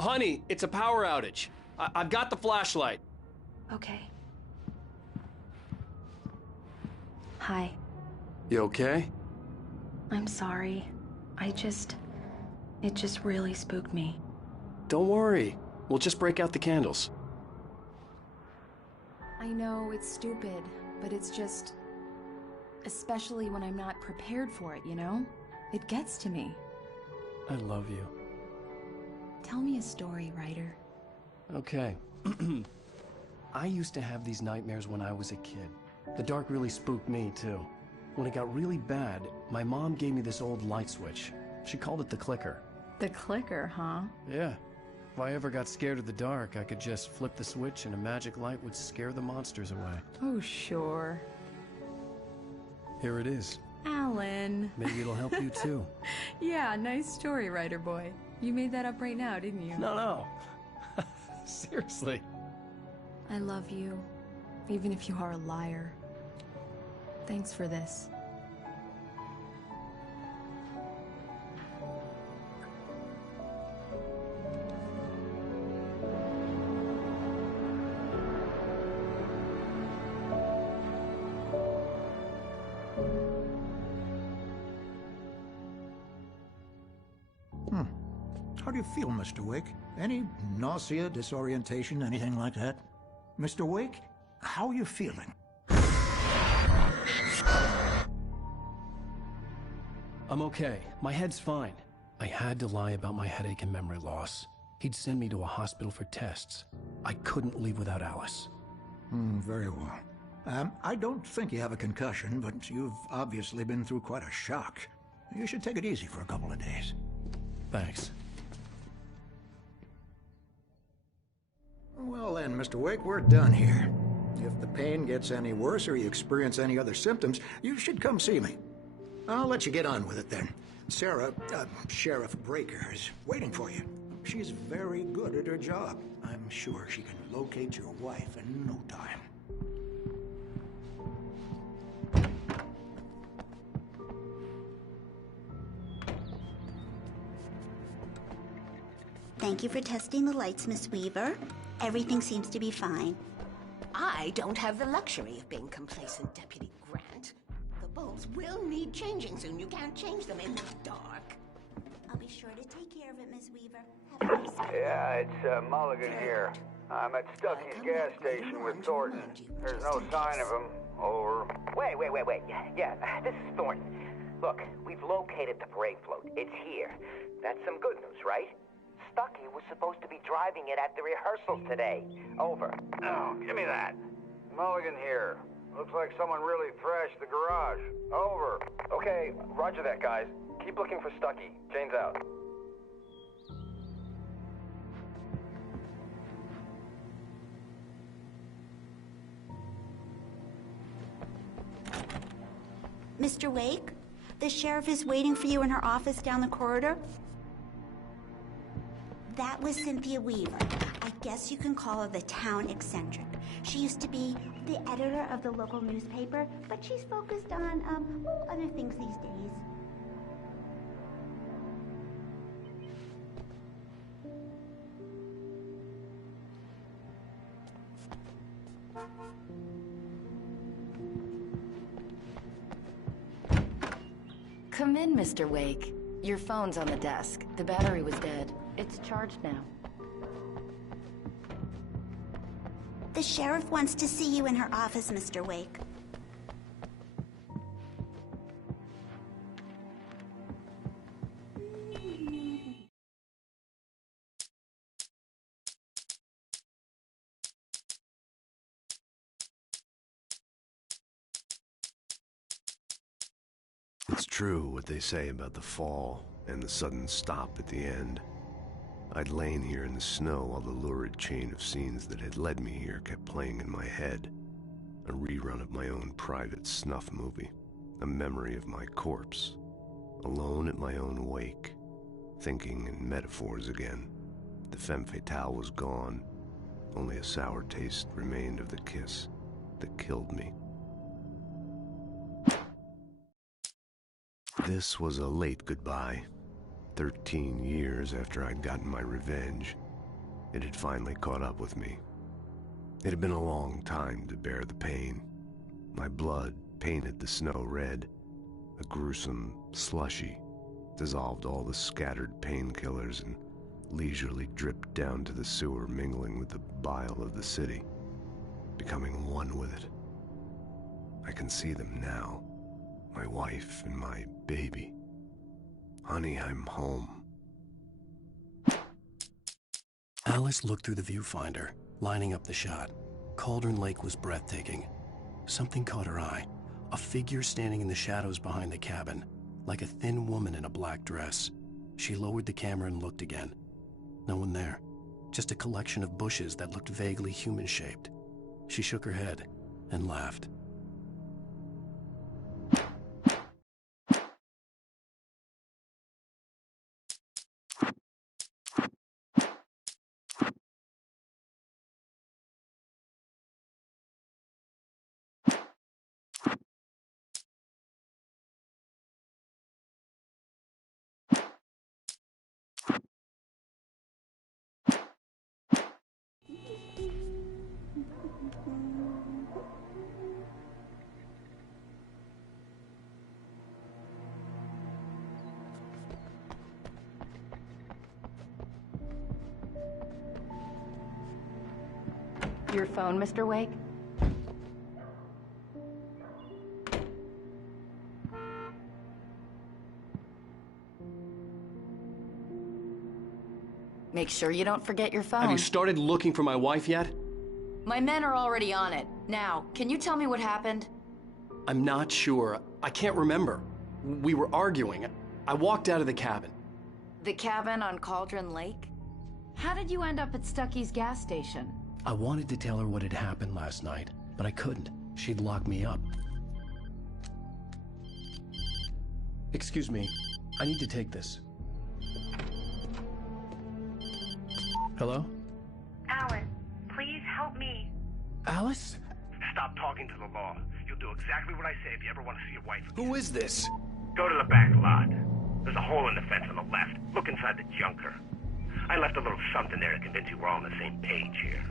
Honey, it's a power outage. I've got the flashlight. Okay. Hi. You okay? I'm sorry. It just really spooked me. Don't worry. We'll just break out the candles. I know it's stupid, but it's just... especially when I'm not prepared for it, you know? It gets to me. I love you. Tell me a story, writer. Okay. I used to have these nightmares when I was a kid. The dark really spooked me, too. When it got really bad, my mom gave me this old light switch. She called it the clicker. The clicker, huh? Yeah. If I ever got scared of the dark, I could just flip the switch and a magic light would scare the monsters away. Oh, sure. Here it is. Alan. Maybe it'll help you too. Yeah, nice story, writer boy. You made that up right now, didn't you? No. Seriously. I love you, even if you are a liar. Thanks for this. How do you feel, Mr. Wake? Any nausea, disorientation, anything like that? Mr. Wake, how are you feeling? I'm okay. My head's fine. I had to lie about my headache and memory loss. He'd send me to a hospital for tests. I couldn't leave without Alice. Very well. I don't think you have a concussion, but you've obviously been through quite a shock. You should take it easy for a couple of days. Thanks. Well then, Mr. Wake, we're done here. If the pain gets any worse or you experience any other symptoms, you should come see me. I'll let you get on with it then. Sarah, Sheriff Breaker, is waiting for you. She's very good at her job. I'm sure she can locate your wife in no time. Thank you for testing the lights, Miss Weaver. Everything seems to be fine. I don't have the luxury of being complacent, Deputy Grant. The bulbs will need changing soon. You can't change them in the dark. I'll be sure to take care of it, Miss Weaver. Have a nice day. Yeah, it's Mulligan here. I'm at Stucky's gas station with Thornton. There's no sign of him. Over. Wait. Yeah, this is Thornton. Look, we've located the parade float. It's here. That's some good news, right? Stucky was supposed to be driving it at the rehearsal today. Over. Oh, give me that. Mulligan here. Looks like someone really thrashed the garage. Over. Okay, roger that, guys. Keep looking for Stucky. Jane's out. Mr. Wake, the sheriff is waiting for you in her office down the corridor. That was Cynthia Weaver. I guess you can call her the town eccentric. She used to be the editor of the local newspaper, but she's focused on, other things these days. Come in, Mr. Wake. Your phone's on the desk. The battery was dead. It's charged now. The sheriff wants to see you in her office, Mr. Wake. It's true what they say about the fall and the sudden stop at the end. I'd lain here in the snow while the lurid chain of scenes that had led me here kept playing in my head. A rerun of my own private snuff movie. A memory of my corpse. Alone at my own wake. Thinking in metaphors again. The femme fatale was gone. Only a sour taste remained of the kiss that killed me. This was a late goodbye. 13 years after I'd gotten my revenge, it had finally caught up with me. It had been a long time to bear the pain. My blood painted the snow red. A gruesome slushy dissolved all the scattered painkillers and leisurely dripped down to the sewer, mingling with the bile of the city, becoming one with it. I can see them now. My wife and my baby. Honey, I'm home. Alice looked through the viewfinder, lining up the shot. Cauldron Lake was breathtaking. Something caught her eye. A figure standing in the shadows behind the cabin, like a thin woman in a black dress. She lowered the camera and looked again. No one there. Just a collection of bushes that looked vaguely human-shaped. She shook her head and laughed. Your phone, Mr. Wake? Make sure you don't forget your phone. Have you started looking for my wife yet? My men are already on it. Now, can you tell me what happened? I'm not sure. I can't remember. We were arguing. I walked out of the cabin. The cabin on Cauldron Lake? How did you end up at Stucky's gas station? I wanted to tell her what had happened last night, but I couldn't. She'd lock me up. Excuse me. I need to take this. Hello? Alice, please help me. Alice? Stop talking to the law. You'll do exactly what I say if you ever want to see your wife again. Who is this? Go to the back lot. There's a hole in the fence on the left. Look inside the junker. I left a little something there to convince you we're all on the same page here.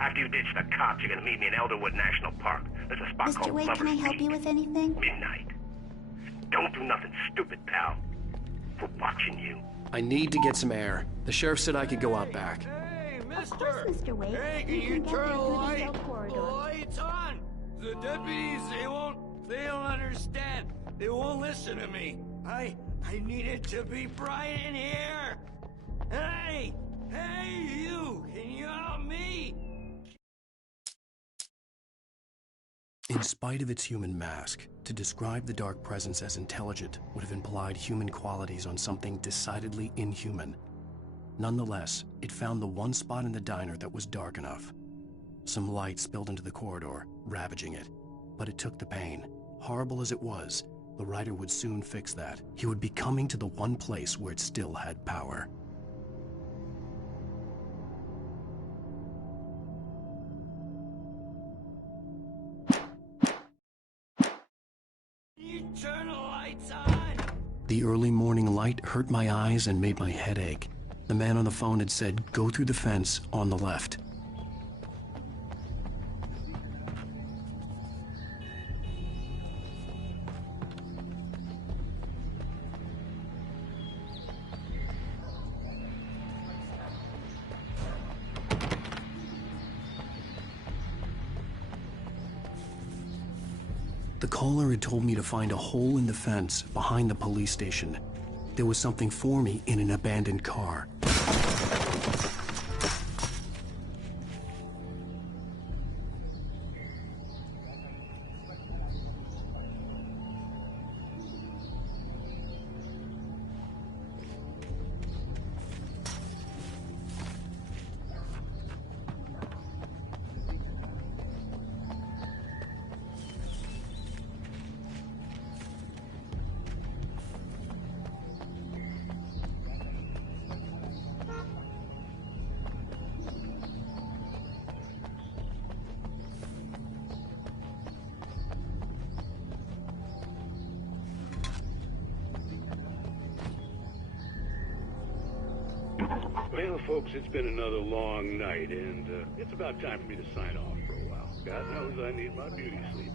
After you ditch the cops, you're gonna meet me in Elderwood National Park. There's a spot Mr. called Wade, Lover's can I help Peak. you with anything? Midnight. Don't do nothing stupid, pal. We're watching you. I need to get some air. The sheriff said I could go out back. Of course, Mr. Wade. Hey, can you can get turn there the through light? cell corridor. Lights on! The deputies, they don't understand. They won't listen to me. I need it to be bright in here. Hey, you, can you help me? In spite of its human mask, to describe the dark presence as intelligent would have implied human qualities on something decidedly inhuman. Nonetheless, it found the one spot in the diner that was dark enough. Some light spilled into the corridor, ravaging it. But it took the pain. Horrible as it was, the writer would soon fix that. He would be coming to the one place where it still had power. You turn the lights on. The early morning light hurt my eyes and made my head ache. The man on the phone had said, "Go through the fence on the left." The caller had told me to find a hole in the fence behind the police station. There was something for me in an abandoned car. Well, folks, it's been another long night, and it's about time for me to sign off for a while. God knows I need my beauty sleep.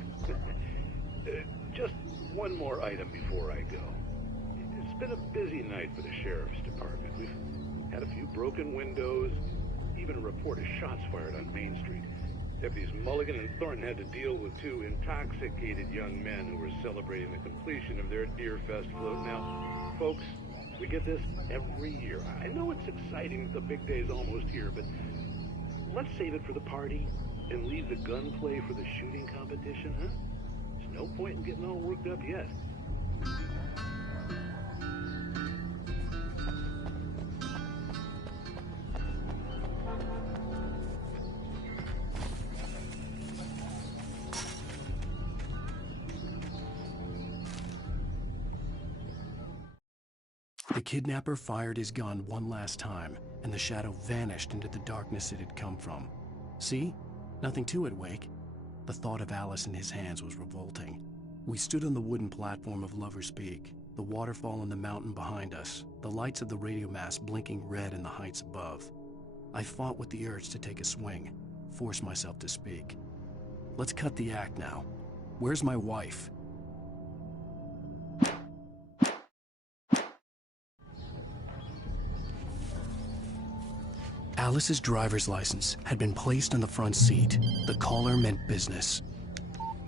Just one more item before I go. It's been a busy night for the sheriff's department. We've had a few broken windows, even a report of shots fired on Main Street. Deputies Mulligan and Thornton had to deal with two intoxicated young men who were celebrating the completion of their Deerfest float. Now, folks, we get this every year. I know it's exciting that the big day's almost here, but let's save it for the party and leave the gunplay for the shooting competition, huh? There's no point in getting all worked up yet. The kidnapper fired his gun one last time, and the shadow vanished into the darkness it had come from. See? Nothing to it, Wake. The thought of Alice in his hands was revolting. We stood on the wooden platform of Lover's Peak, the waterfall on the mountain behind us, the lights of the radio mast blinking red in the heights above. I fought with the urge to take a swing, force myself to speak. Let's cut the act now. Where's my wife? Alice's driver's license had been placed on the front seat. The caller meant business.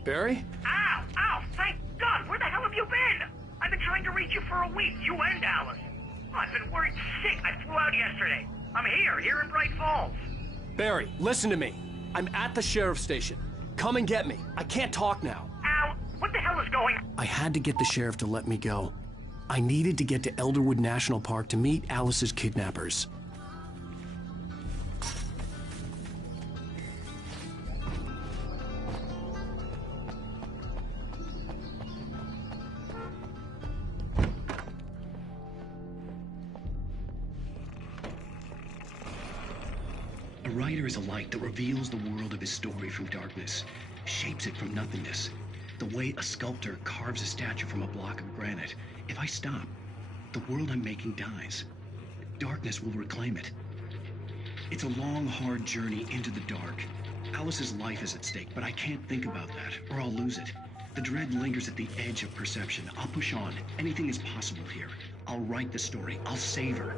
Barry? Ow! Ow! Thank God! Where the hell have you been? I've been trying to reach you for a week, you and Alice. Oh, I've been worried sick. I flew out yesterday. I'm here in Bright Falls. Barry, listen to me. I'm at the sheriff's station. Come and get me. I can't talk now. Al, what the hell is going on? I had to get the sheriff to let me go. I needed to get to Elderwood National Park to meet Alice's kidnappers. A writer is a light that reveals the world of his story from darkness, shapes it from nothingness. The way a sculptor carves a statue from a block of granite. If I stop, the world I'm making dies. Darkness will reclaim it. It's a long, hard journey into the dark. Alice's life is at stake, but I can't think about that, or I'll lose it. The dread lingers at the edge of perception. I'll push on. Anything is possible here. I'll write the story. I'll save her.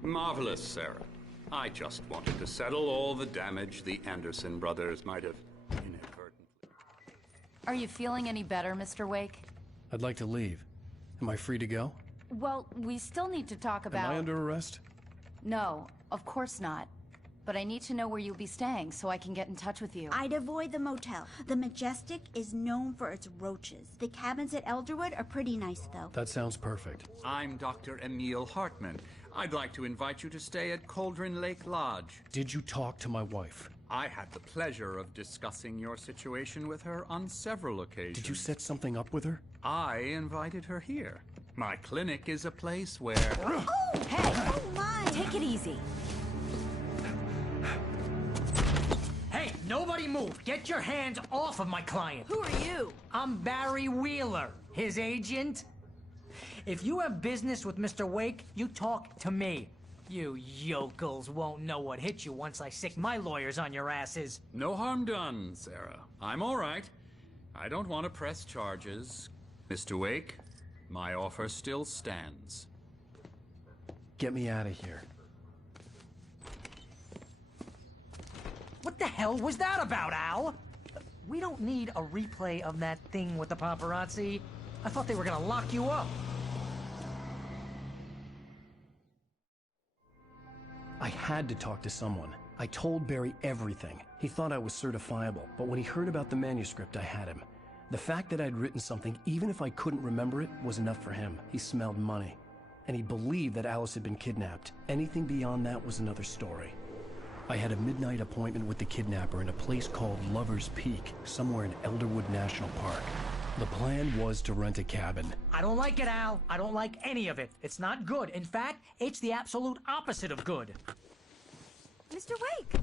Marvelous, Sarah. I just wanted to settle all the damage the Anderson brothers might have inadvertently. Are you feeling any better, Mr. Wake? I'd like to leave. Am I free to go? Well, we still need to talk about... Am I under arrest? No, of course not. But I need to know where you'll be staying so I can get in touch with you. I'd avoid the motel. The Majestic is known for its roaches. The cabins at Elderwood are pretty nice, though. That sounds perfect. I'm Dr. Emil Hartman. I'd like to invite you to stay at Cauldron Lake Lodge. Did you talk to my wife? I had the pleasure of discussing your situation with her on several occasions. Did you set something up with her? I invited her here. My clinic is a place where... Oh! Hey! Oh, my! Take it easy. Hey, nobody move! Get your hands off of my client! Who are you? I'm Barry Wheeler, his agent. If you have business with Mr. Wake, you talk to me. You yokels won't know what hit you once I sick my lawyers on your asses. No harm done, Sarah. I'm all right. I don't want to press charges. Mr. Wake, my offer still stands. Get me out of here. What the hell was that about, Al? We don't need a replay of that thing with the paparazzi. I thought they were gonna lock you up. I had to talk to someone. I told Barry everything. He thought I was certifiable, but when he heard about the manuscript, I had him. The fact that I'd written something, even if I couldn't remember it, was enough for him. He smelled money. And he believed that Alice had been kidnapped. Anything beyond that was another story. I had a midnight appointment with the kidnapper in a place called Lover's Peak, somewhere in Elderwood National Park. The plan was to rent a cabin. I don't like it, Al. I don't like any of it. It's not good. In fact, it's the absolute opposite of good. Mr. Wake!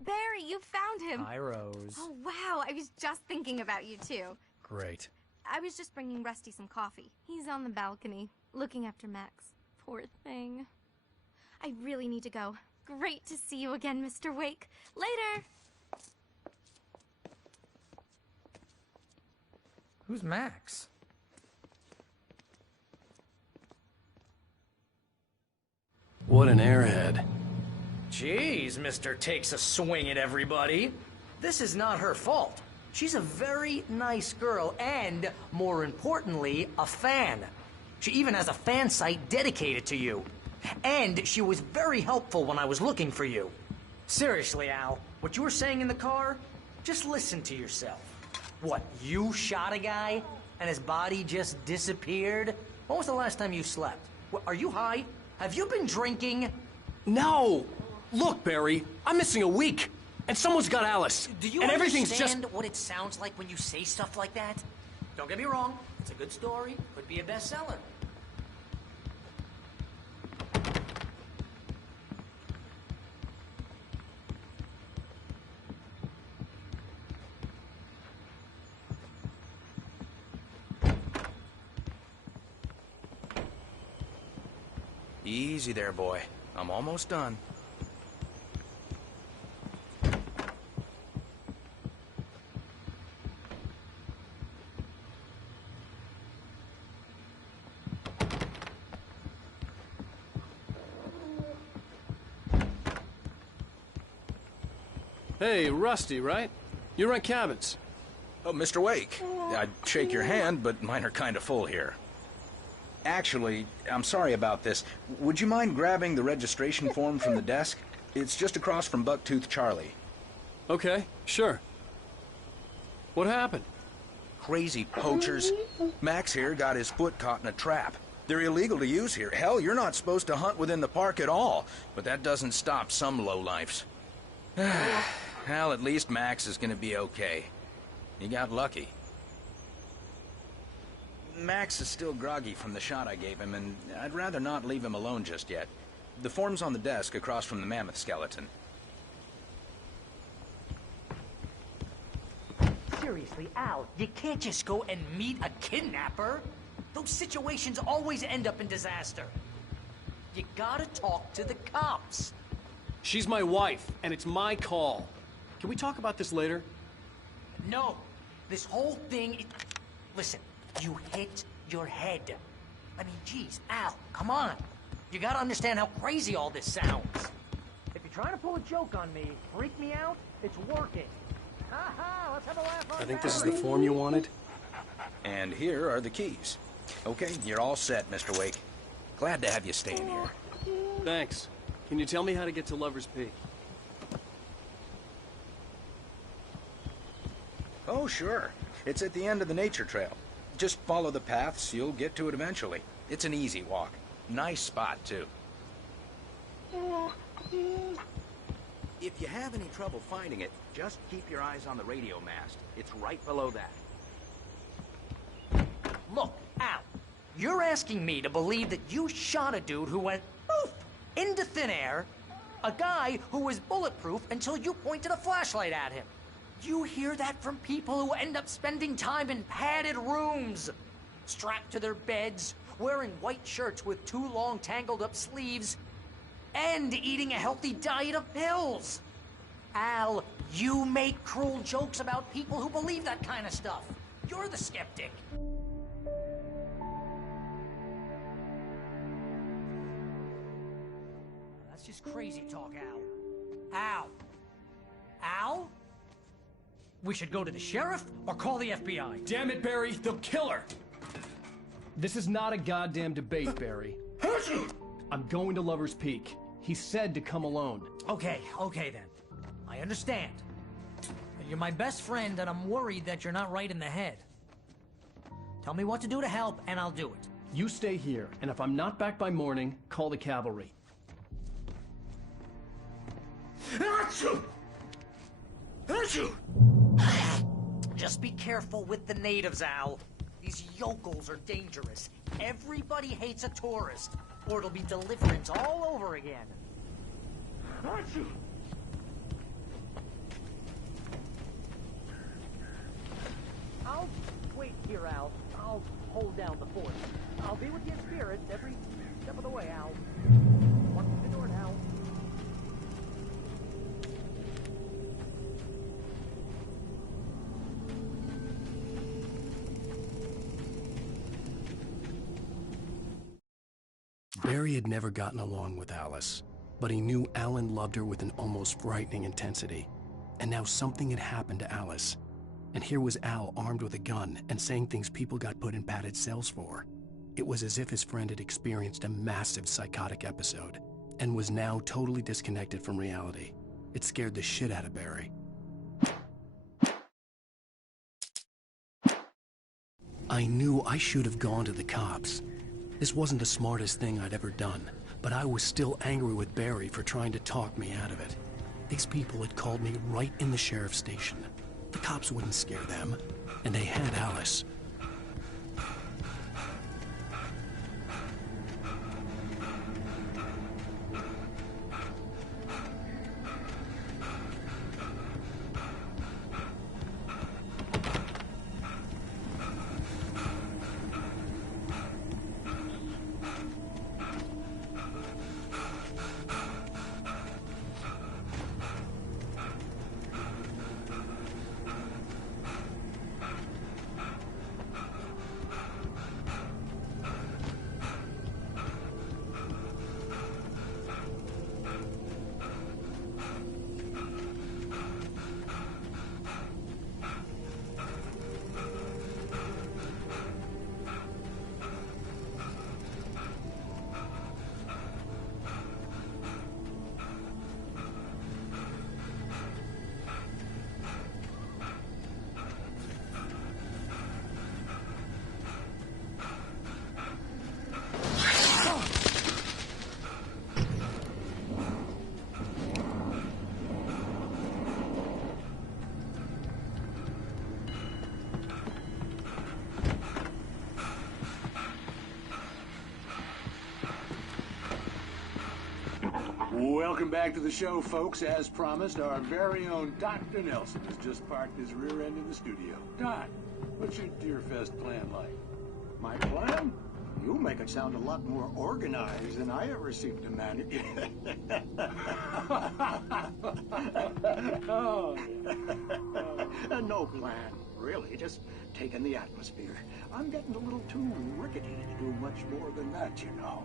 Barry, you found him. Hi, Rose. Oh, wow. I was just thinking about you, too. Great. I was just bringing Rusty some coffee. He's on the balcony, looking after Max. Poor thing. I really need to go. Great to see you again, Mr. Wake. Later! Who's Max? What an airhead. Jeez, Mr. Takes a swing at everybody. This is not her fault. She's a very nice girl and, more importantly, a fan. She even has a fan site dedicated to you. And she was very helpful when I was looking for you. Seriously, Al, what you were saying in the car, just listen to yourself. What, you shot a guy and his body just disappeared? When was the last time you slept? What, are you high? Have you been drinking? No! Look, Barry, I'm missing a week. And someone's got Alice. Do you and everything's understand just... what it sounds like when you say stuff like that? Don't get me wrong. It's a good story. Could be a bestseller. Easy there, boy. I'm almost done. Hey, Rusty, right? You rent cabins. Oh, Mr. Wake. I'd shake your hand, but mine are kind of full here. Actually, I'm sorry about this. Would you mind grabbing the registration form from the desk? It's just across from Bucktooth Charlie. Okay, sure. What happened? Crazy poachers. Max here got his foot caught in a trap. They're illegal to use here. Hell, you're not supposed to hunt within the park at all. But that doesn't stop some lowlifes. Well, at least Max is gonna be okay. He got lucky. Max is still groggy from the shot I gave him, and I'd rather not leave him alone just yet. The form's on the desk across from the mammoth skeleton. Seriously, Al, you can't just go and meet a kidnapper. Those situations always end up in disaster. You gotta talk to the cops. She's my wife, and it's my call. Can we talk about this later? No. This whole thing... Listen, you hit your head. I mean, geez, Al, come on. You gotta understand how crazy all this sounds. If you're trying to pull a joke on me, freak me out, it's working. Ha-ha, let's have a laugh on I think this is the form you wanted. And here are the keys. Okay, you're all set, Mr. Wake. Glad to have you staying here. Thanks. Can you tell me how to get to Lover's Peak? Oh, sure. It's at the end of the nature trail. Just follow the paths, you'll get to it eventually. It's an easy walk. Nice spot, too. If you have any trouble finding it, just keep your eyes on the radio mast. It's right below that. Look, Al, you're asking me to believe that you shot a dude who went poof into thin air, a guy who was bulletproof until you pointed a flashlight at him. You hear that from people who end up spending time in padded rooms, strapped to their beds, wearing white shirts with too long tangled up sleeves, and eating a healthy diet of pills. Al, you make cruel jokes about people who believe that kind of stuff. You're the skeptic. That's just crazy talk, Al. Al? Al? We should go to the sheriff or call the FBI. Damn it, Barry, they'll kill her! This is not a goddamn debate, Barry. I'm going to Lover's Peak. He said to come alone. Okay then. I understand. You're my best friend, and I'm worried that you're not right in the head. Tell me what to do to help, and I'll do it. You stay here, and if I'm not back by morning, call the cavalry. Just be careful with the natives, Al. These yokels are dangerous. Everybody hates a tourist, or it'll be deliverance all over again. I'll wait here, Al. I'll hold down the fort. I'll be with you in spirit every step of the way, Al. Walk through the door now. Barry had never gotten along with Alice, but he knew Alan loved her with an almost frightening intensity. And now something had happened to Alice. And here was Al armed with a gun and saying things people got put in padded cells for. It was as if his friend had experienced a massive psychotic episode and was now totally disconnected from reality. It scared the shit out of Barry. I knew I should have gone to the cops. This wasn't the smartest thing I'd ever done, but I was still angry with Barry for trying to talk me out of it. These people had called me right in the sheriff's station. The cops wouldn't scare them, and they had Alice. Welcome back to the show, folks. As promised, our very own Dr. Nelson has just parked his rear end in the studio. Doc, what's your Deerfest plan like? My plan? You make it sound a lot more organized than I ever seem to manage. Oh. No plan, really. Just taking the atmosphere. I'm getting a little too rickety to do much more than that, you know.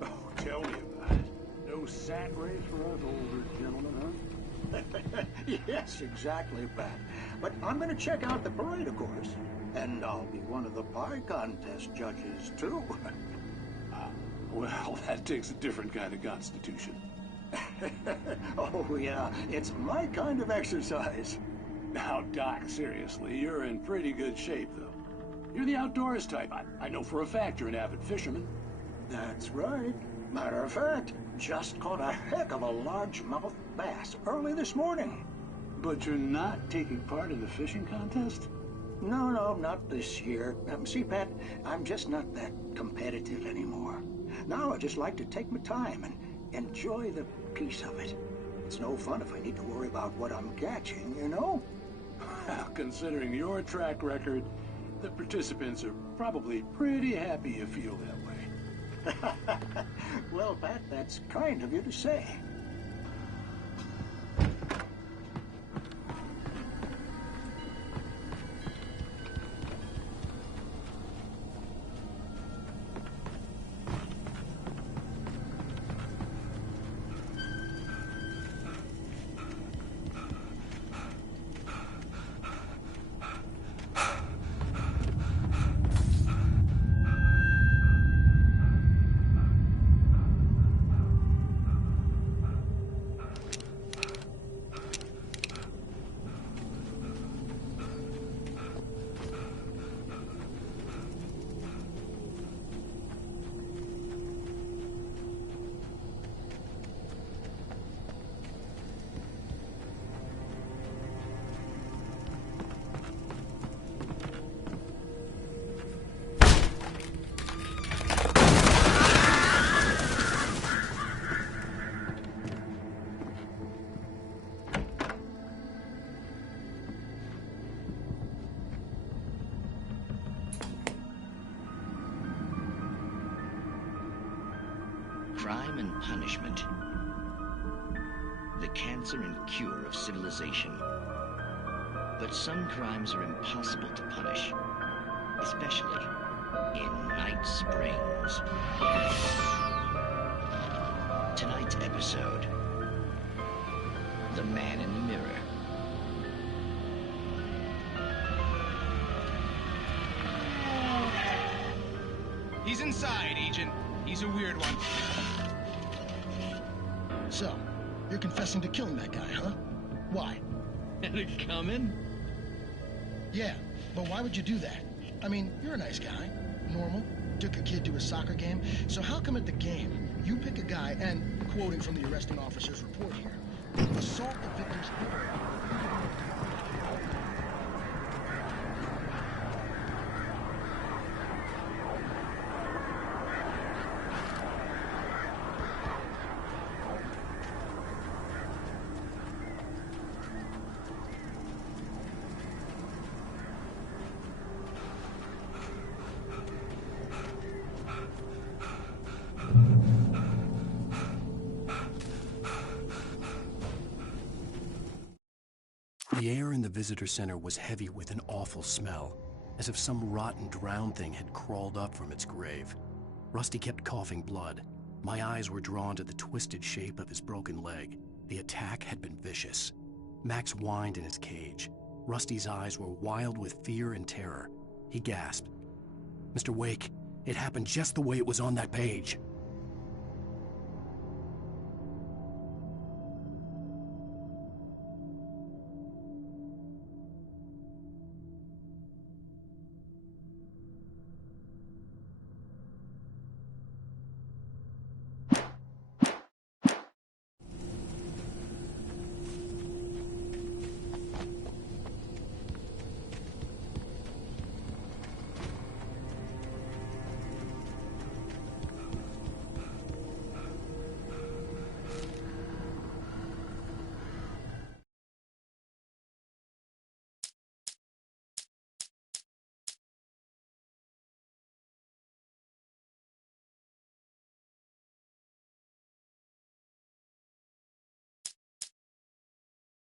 Oh, tell me about it. No sack race for us older gentlemen, huh? Yes, exactly, Pat. But I'm going to check out the parade, of course. And I'll be one of the pie contest judges, too. Well, that takes a different kind of constitution. Oh, yeah. It's my kind of exercise. Now, Doc, seriously, you're in pretty good shape, though. You're the outdoors type. I know for a fact you're an avid fisherman. That's right. Matter of fact, just caught a heck of a largemouth bass early this morning. But you're not taking part in the fishing contest? No, not this year. See, Pat, I'm just not that competitive anymore. Now I just like to take my time and enjoy the peace of it. It's no fun if I need to worry about what I'm catching, you know? Well, considering your track record, the participants are probably pretty happy you feel that way. Well, Pat, that's kind of you to say. Crime and punishment. The cancer and cure of civilization. But some crimes are impossible to punish, especially in Night Springs. Tonight's episode, The Man in the Mirror. He's inside, Agent. He's a weird one. So, you're confessing to killing that guy, huh? Why? Had it coming? Yeah, but why would you do that? I mean, you're a nice guy. Normal. Took a kid to a soccer game. So how come at the game, you pick a guy and, quoting from the arresting officer's report here, assault the victim's... The air in the visitor center was heavy with an awful smell, as if some rotten drowned thing had crawled up from its grave. Rusty kept coughing blood. My eyes were drawn to the twisted shape of his broken leg. The attack had been vicious. Max whined in his cage. Rusty's eyes were wild with fear and terror. He gasped. "Mr. Wake, it happened just the way it was on that page."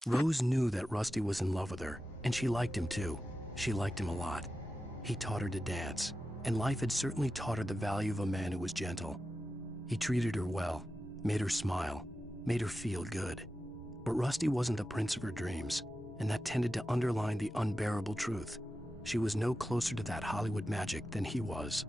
Rose knew that Rusty was in love with her, and she liked him too. She liked him a lot. He taught her to dance, and life had certainly taught her the value of a man who was gentle. He treated her well, made her smile, made her feel good. But Rusty wasn't the prince of her dreams, and that tended to underline the unbearable truth. She was no closer to that Hollywood magic than he was.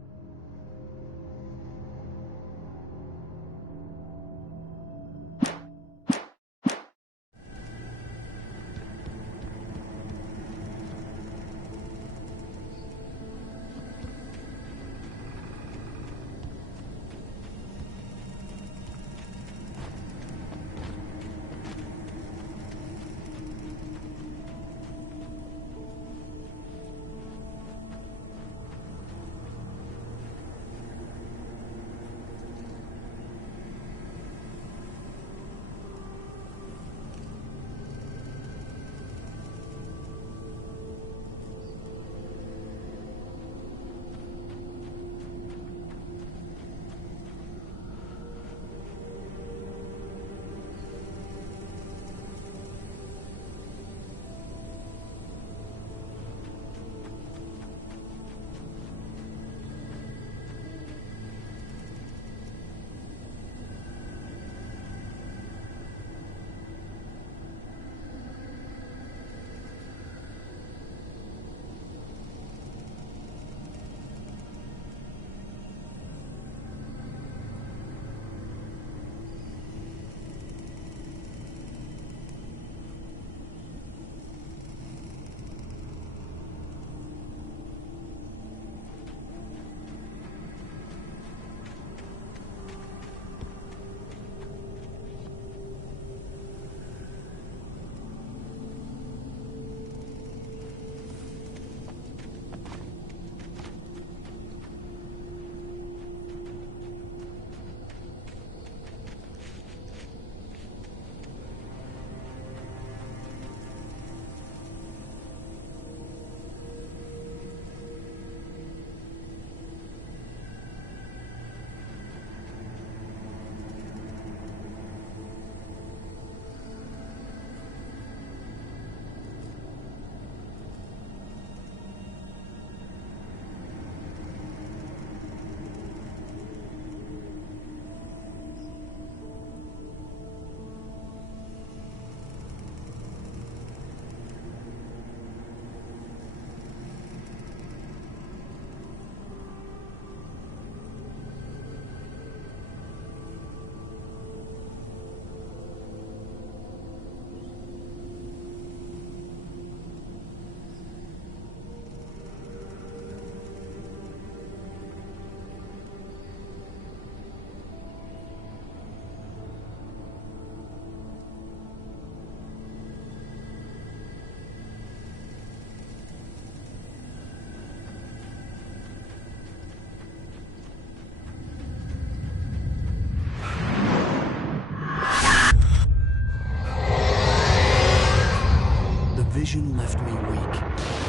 Vision left me weak.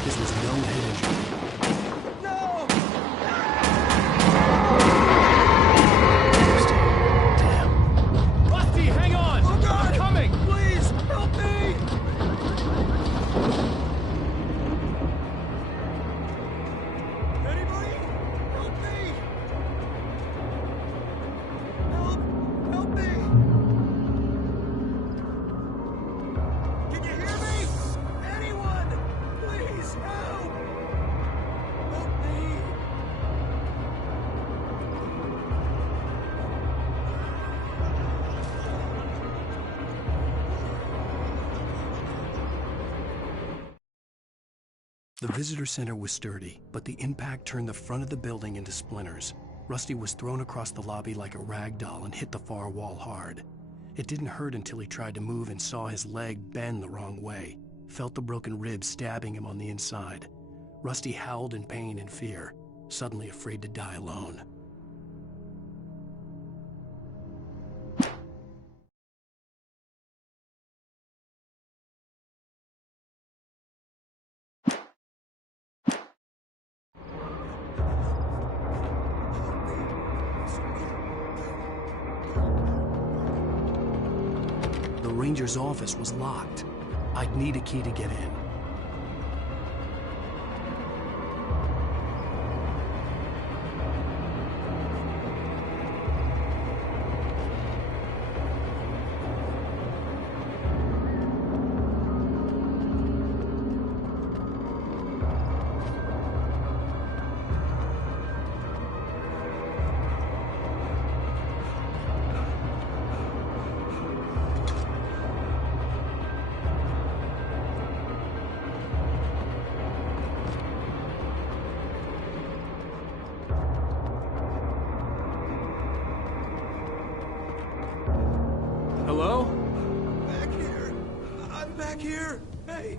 This was no head injury. Damn. Rusty, hang on! Oh God! I'm coming! Please, help me! Anybody? Help me! Help me! Can you hear me? Anyone! Please, help! Help me! The visitor center was sturdy, but the impact turned the front of the building into splinters. Rusty was thrown across the lobby like a rag doll and hit the far wall hard. It didn't hurt until he tried to move and saw his leg bend the wrong way, felt the broken ribs stabbing him on the inside. Rusty howled in pain and fear, suddenly afraid to die alone. The ranger's office was locked. I'd need a key to get in. Hello? Back here. I'm back here. Hey,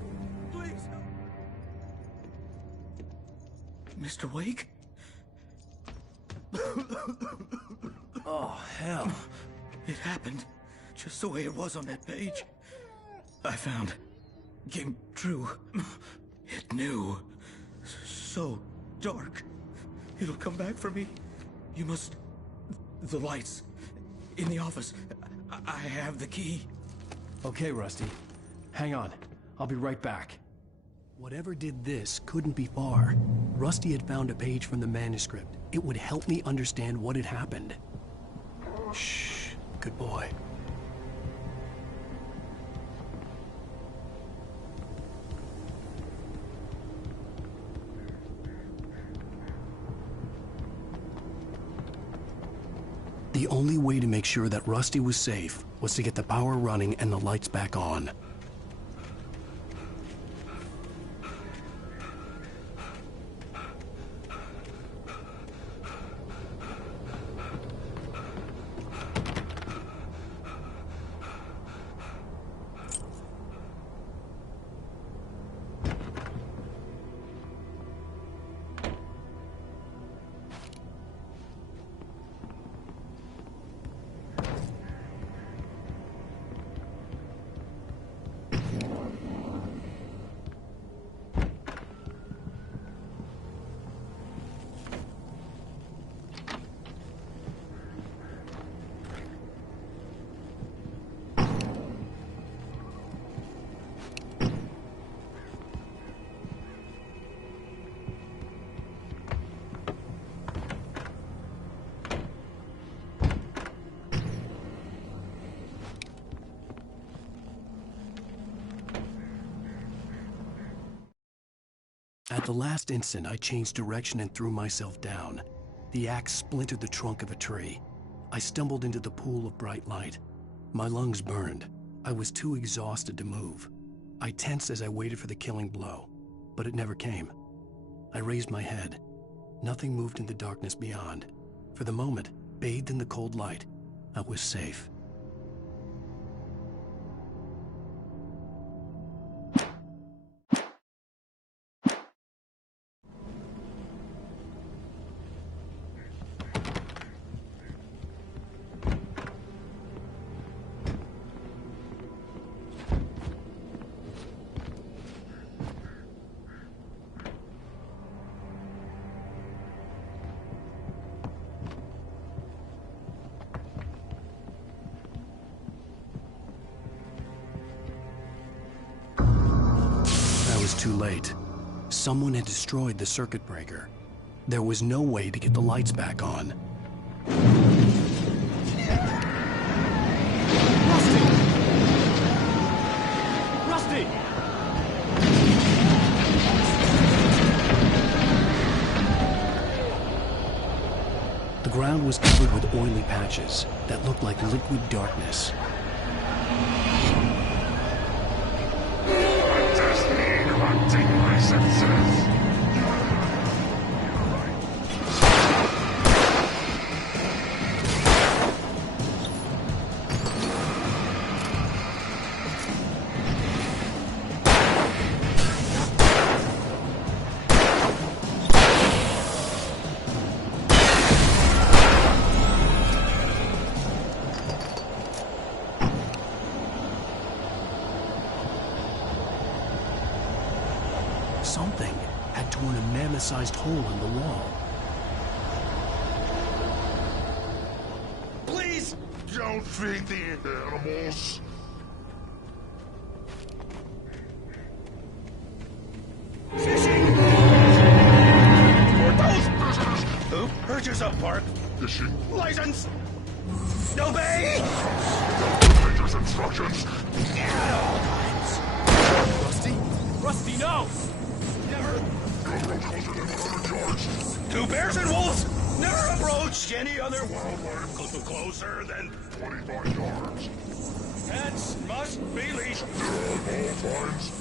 please help. Mr. Wake? Oh, hell. It happened just the way it was on that page. I found. Came true. It knew. So dark. It'll come back for me. You must... The lights. In the office. I have the key. Okay, Rusty. Hang on. I'll be right back. Whatever did this couldn't be far. Rusty had found a page from the manuscript. It would help me understand what had happened. Shh. Good boy. The only way to make sure that Rusty was safe was to get the power running and the lights back on. At the last instant, I changed direction and threw myself down. The axe splintered the trunk of a tree. I stumbled into the pool of bright light. My lungs burned. I was too exhausted to move. I tensed as I waited for the killing blow, but it never came. I raised my head. Nothing moved in the darkness beyond. For the moment, bathed in the cold light, I was safe. Too late. Someone had destroyed the circuit breaker. There was no way to get the lights back on. Rusty! The ground was covered with oily patches that looked like liquid darkness. Take my senses. Something had torn a mammoth-sized hole in the wall. Please don't feed the animals. Fishing. License! Obey! Ranger's instructions. Rusty? Rusty, no! Never! Gun road closer than 100 yards. 2 bears and wolves! Never approach any other wildlife closer than 25 yards. Pets must be leashed. At all times.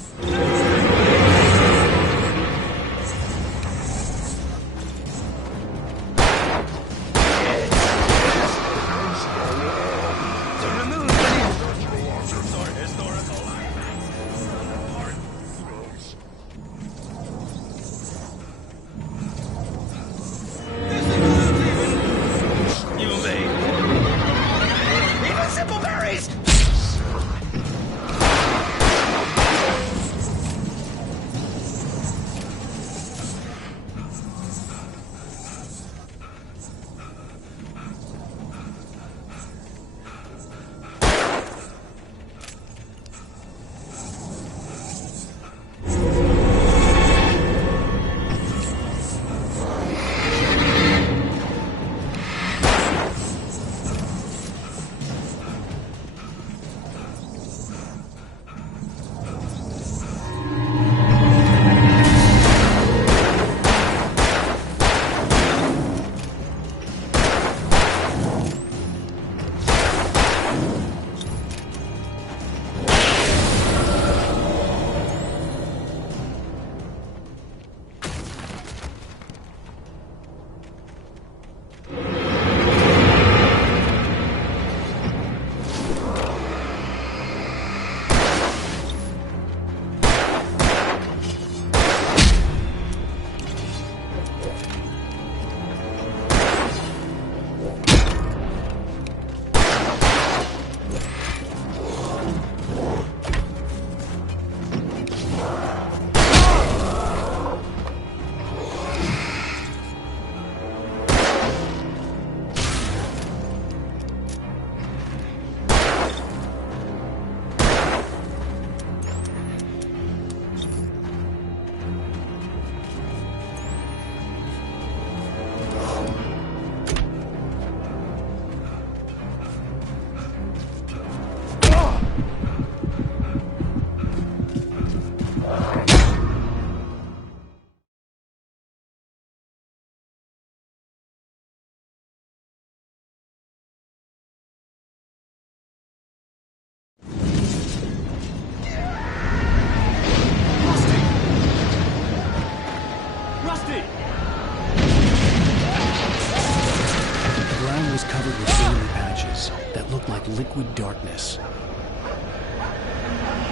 Liquid darkness.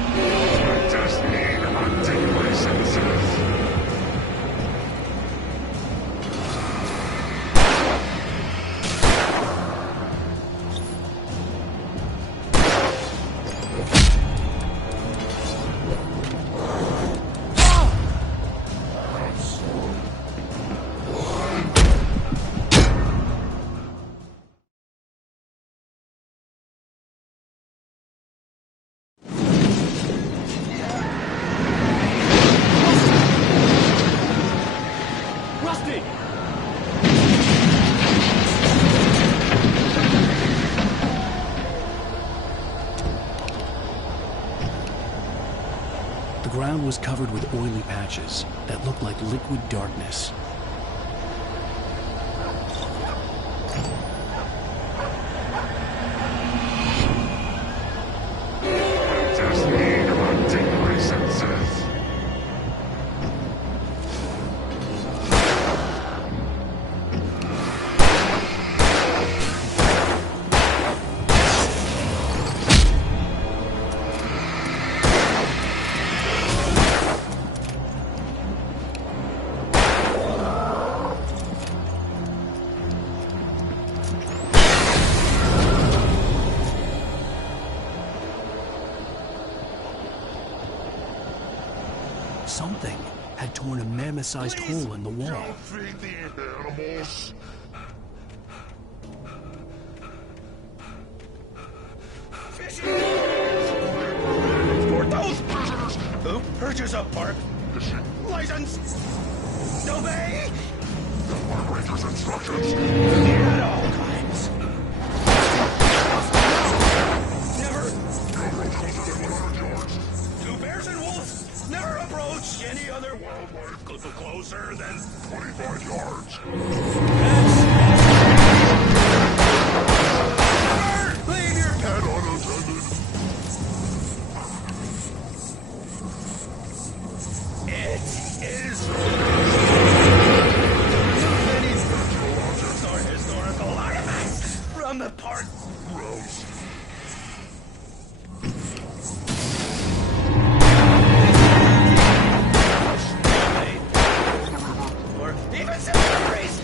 I just need hunting licenses. The ground was covered with oily patches that looked like liquid darkness. Just need hunting licenses. Something had torn a mammoth-sized hole in the wall. Don't feed the animals. For those prisoners who purchase a park license, obey. Park Ranger's instructions. At all times. Never. Two bears and wolves never approach any other wildlife closer than 25 yards. Leave your pet unattended. It is historical artifacts from the park. Gross. Or even cemeteries.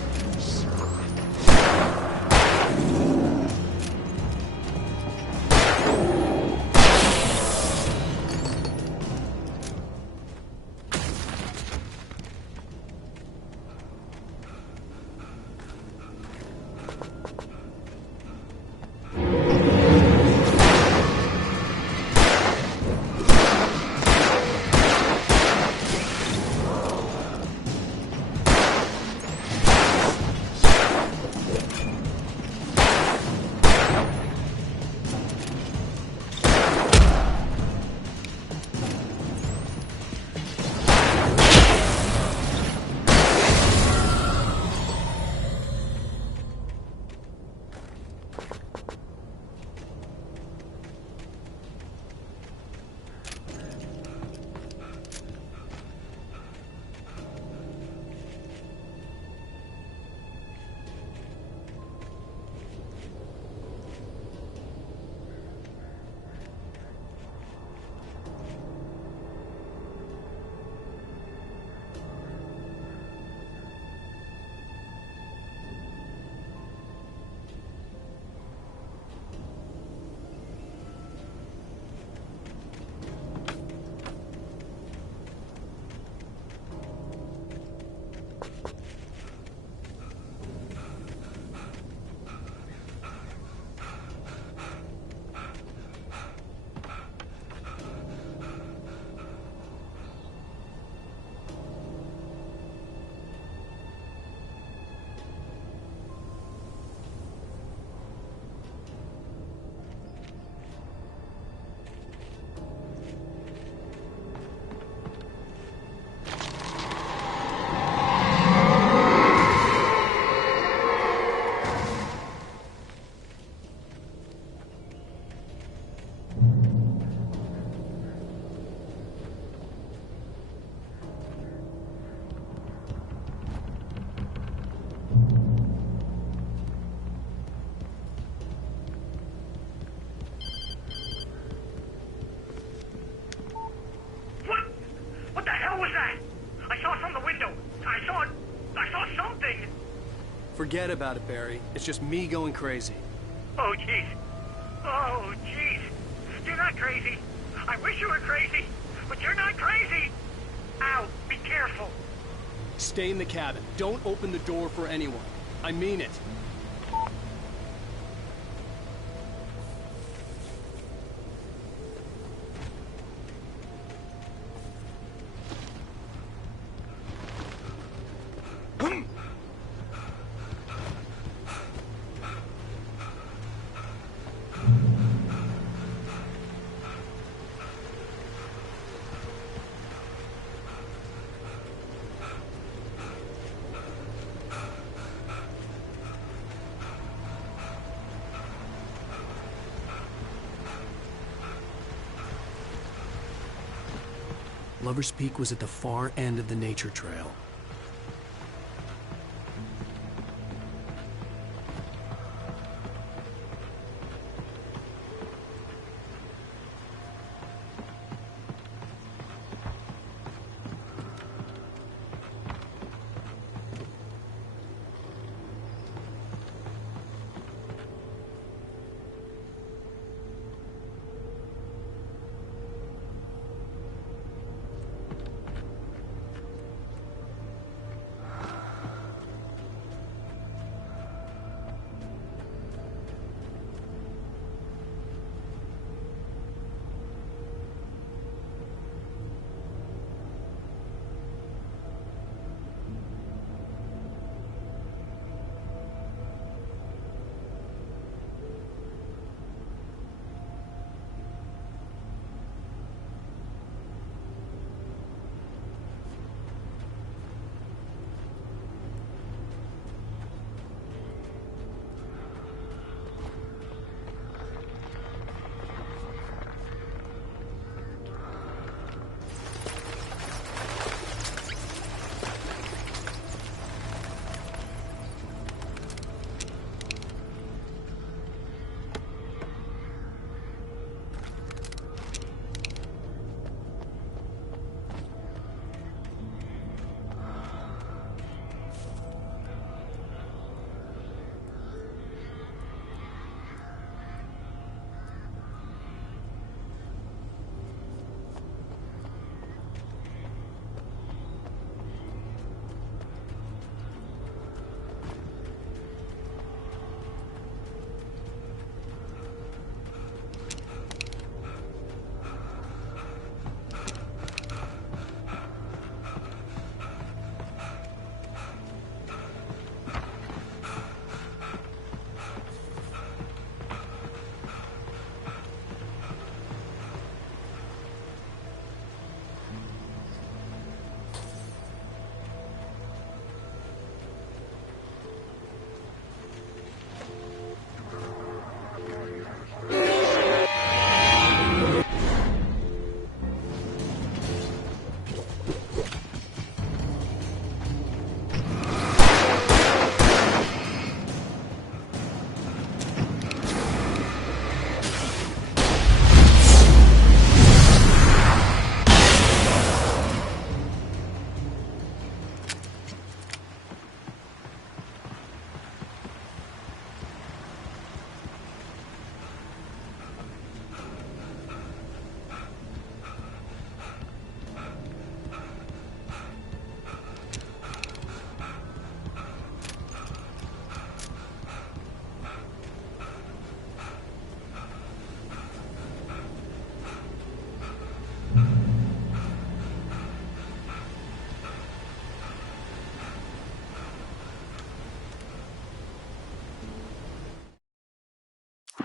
What the hell was that? I saw it from the window. I saw something. Forget about it, Barry. It's just me going crazy. Oh, jeez. Oh, jeez. You're not crazy. I wish you were crazy, but you're not crazy. Ow, be careful. Stay in the cabin. Don't open the door for anyone. I mean it. Lover's Peak was at the far end of the nature trail.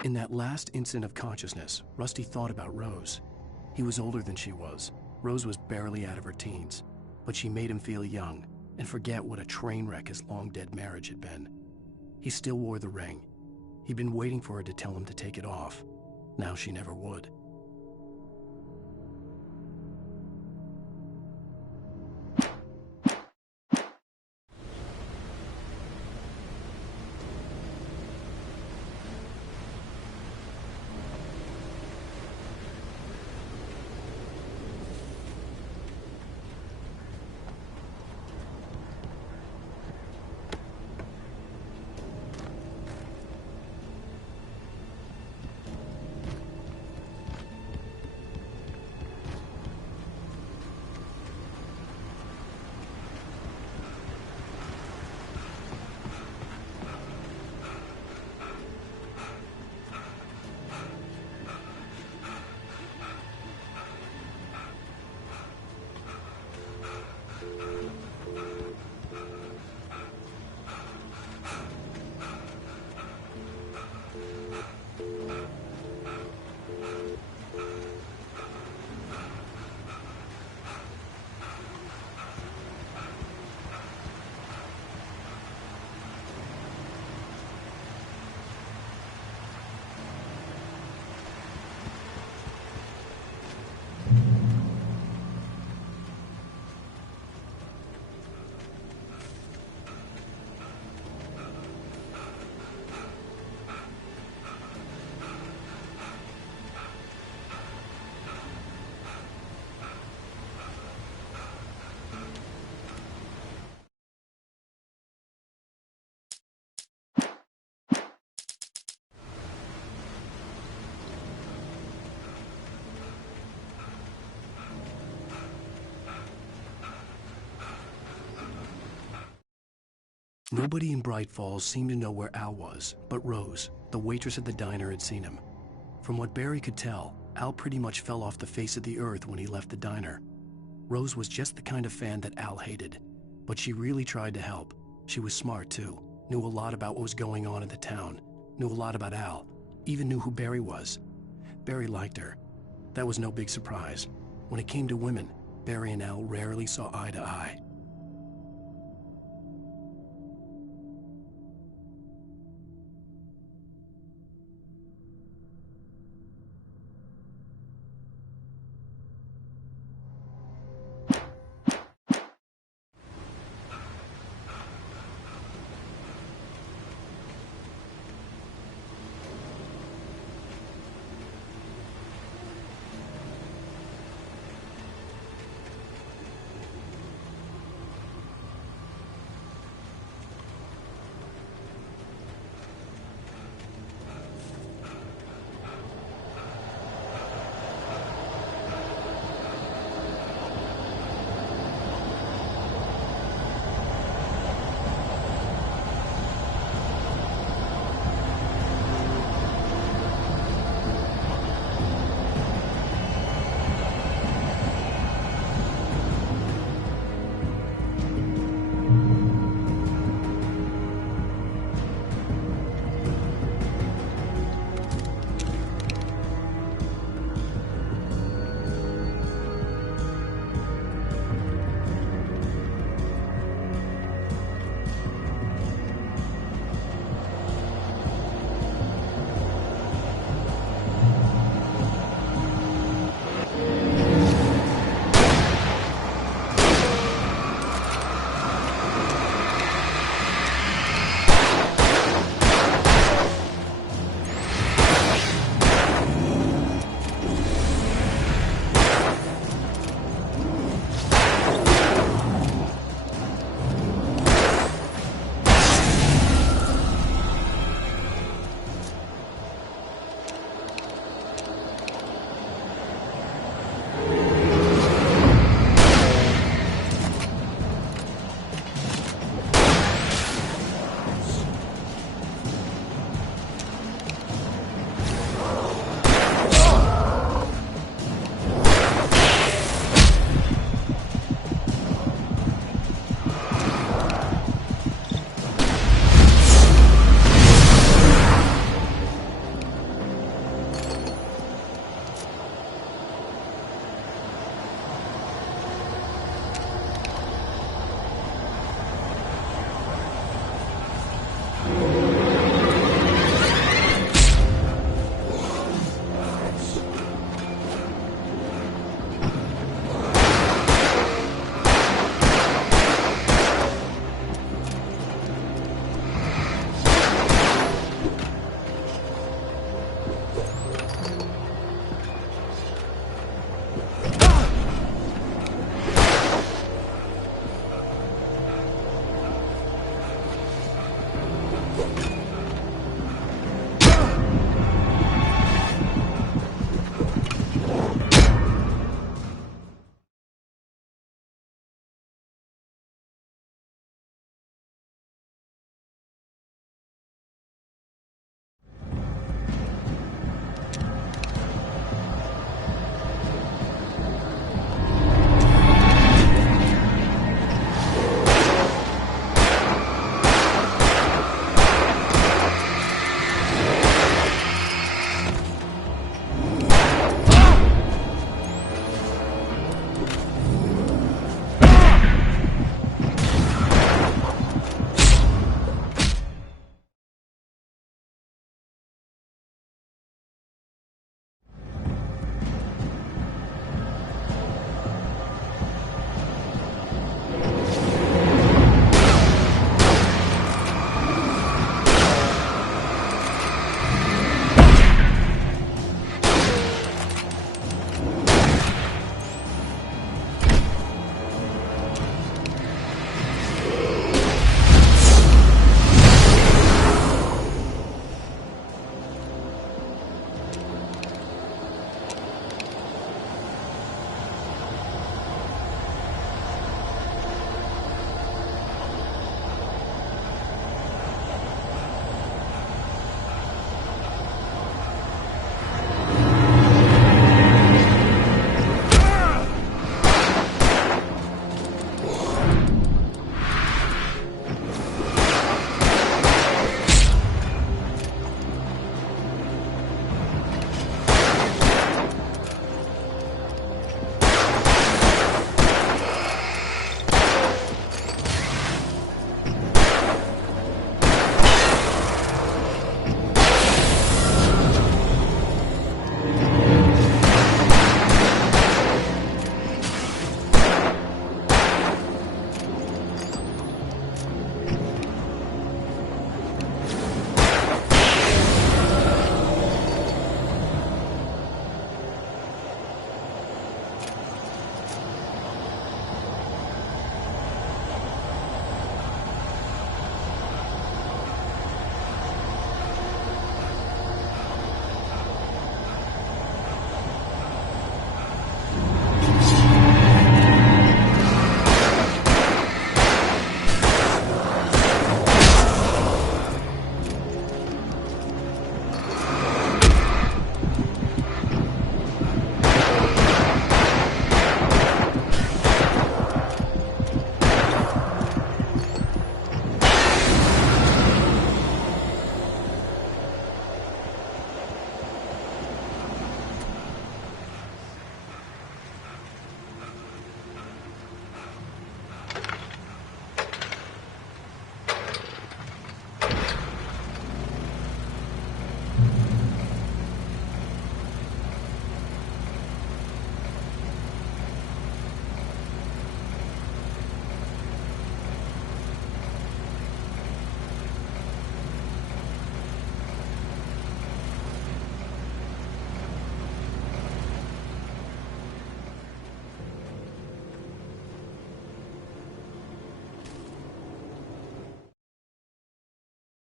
In that last instant of consciousness, Rusty thought about Rose. He was older than she was. Rose was barely out of her teens, but she made him feel young and forget what a train wreck his long-dead marriage had been. He still wore the ring. He'd been waiting for her to tell him to take it off. Now she never would. Nobody in Bright Falls seemed to know where Al was, but Rose, the waitress at the diner, had seen him. From what Barry could tell, Al pretty much fell off the face of the earth when he left the diner. Rose was just the kind of fan that Al hated, but she really tried to help. She was smart too, knew a lot about what was going on in the town, knew a lot about Al, even knew who Barry was. Barry liked her. That was no big surprise. When it came to women, Barry and Al rarely saw eye to eye.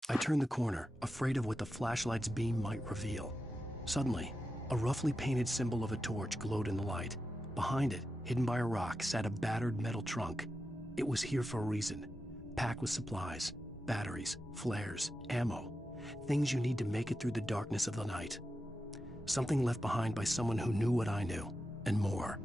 I turned the corner, afraid of what the flashlight's beam might reveal. Suddenly, a roughly painted symbol of a torch glowed in the light. Behind it, hidden by a rock, sat a battered metal trunk. It was here for a reason, packed with supplies, batteries, flares, ammo, things you need to make it through the darkness of the night. Something left behind by someone who knew what I knew, and more.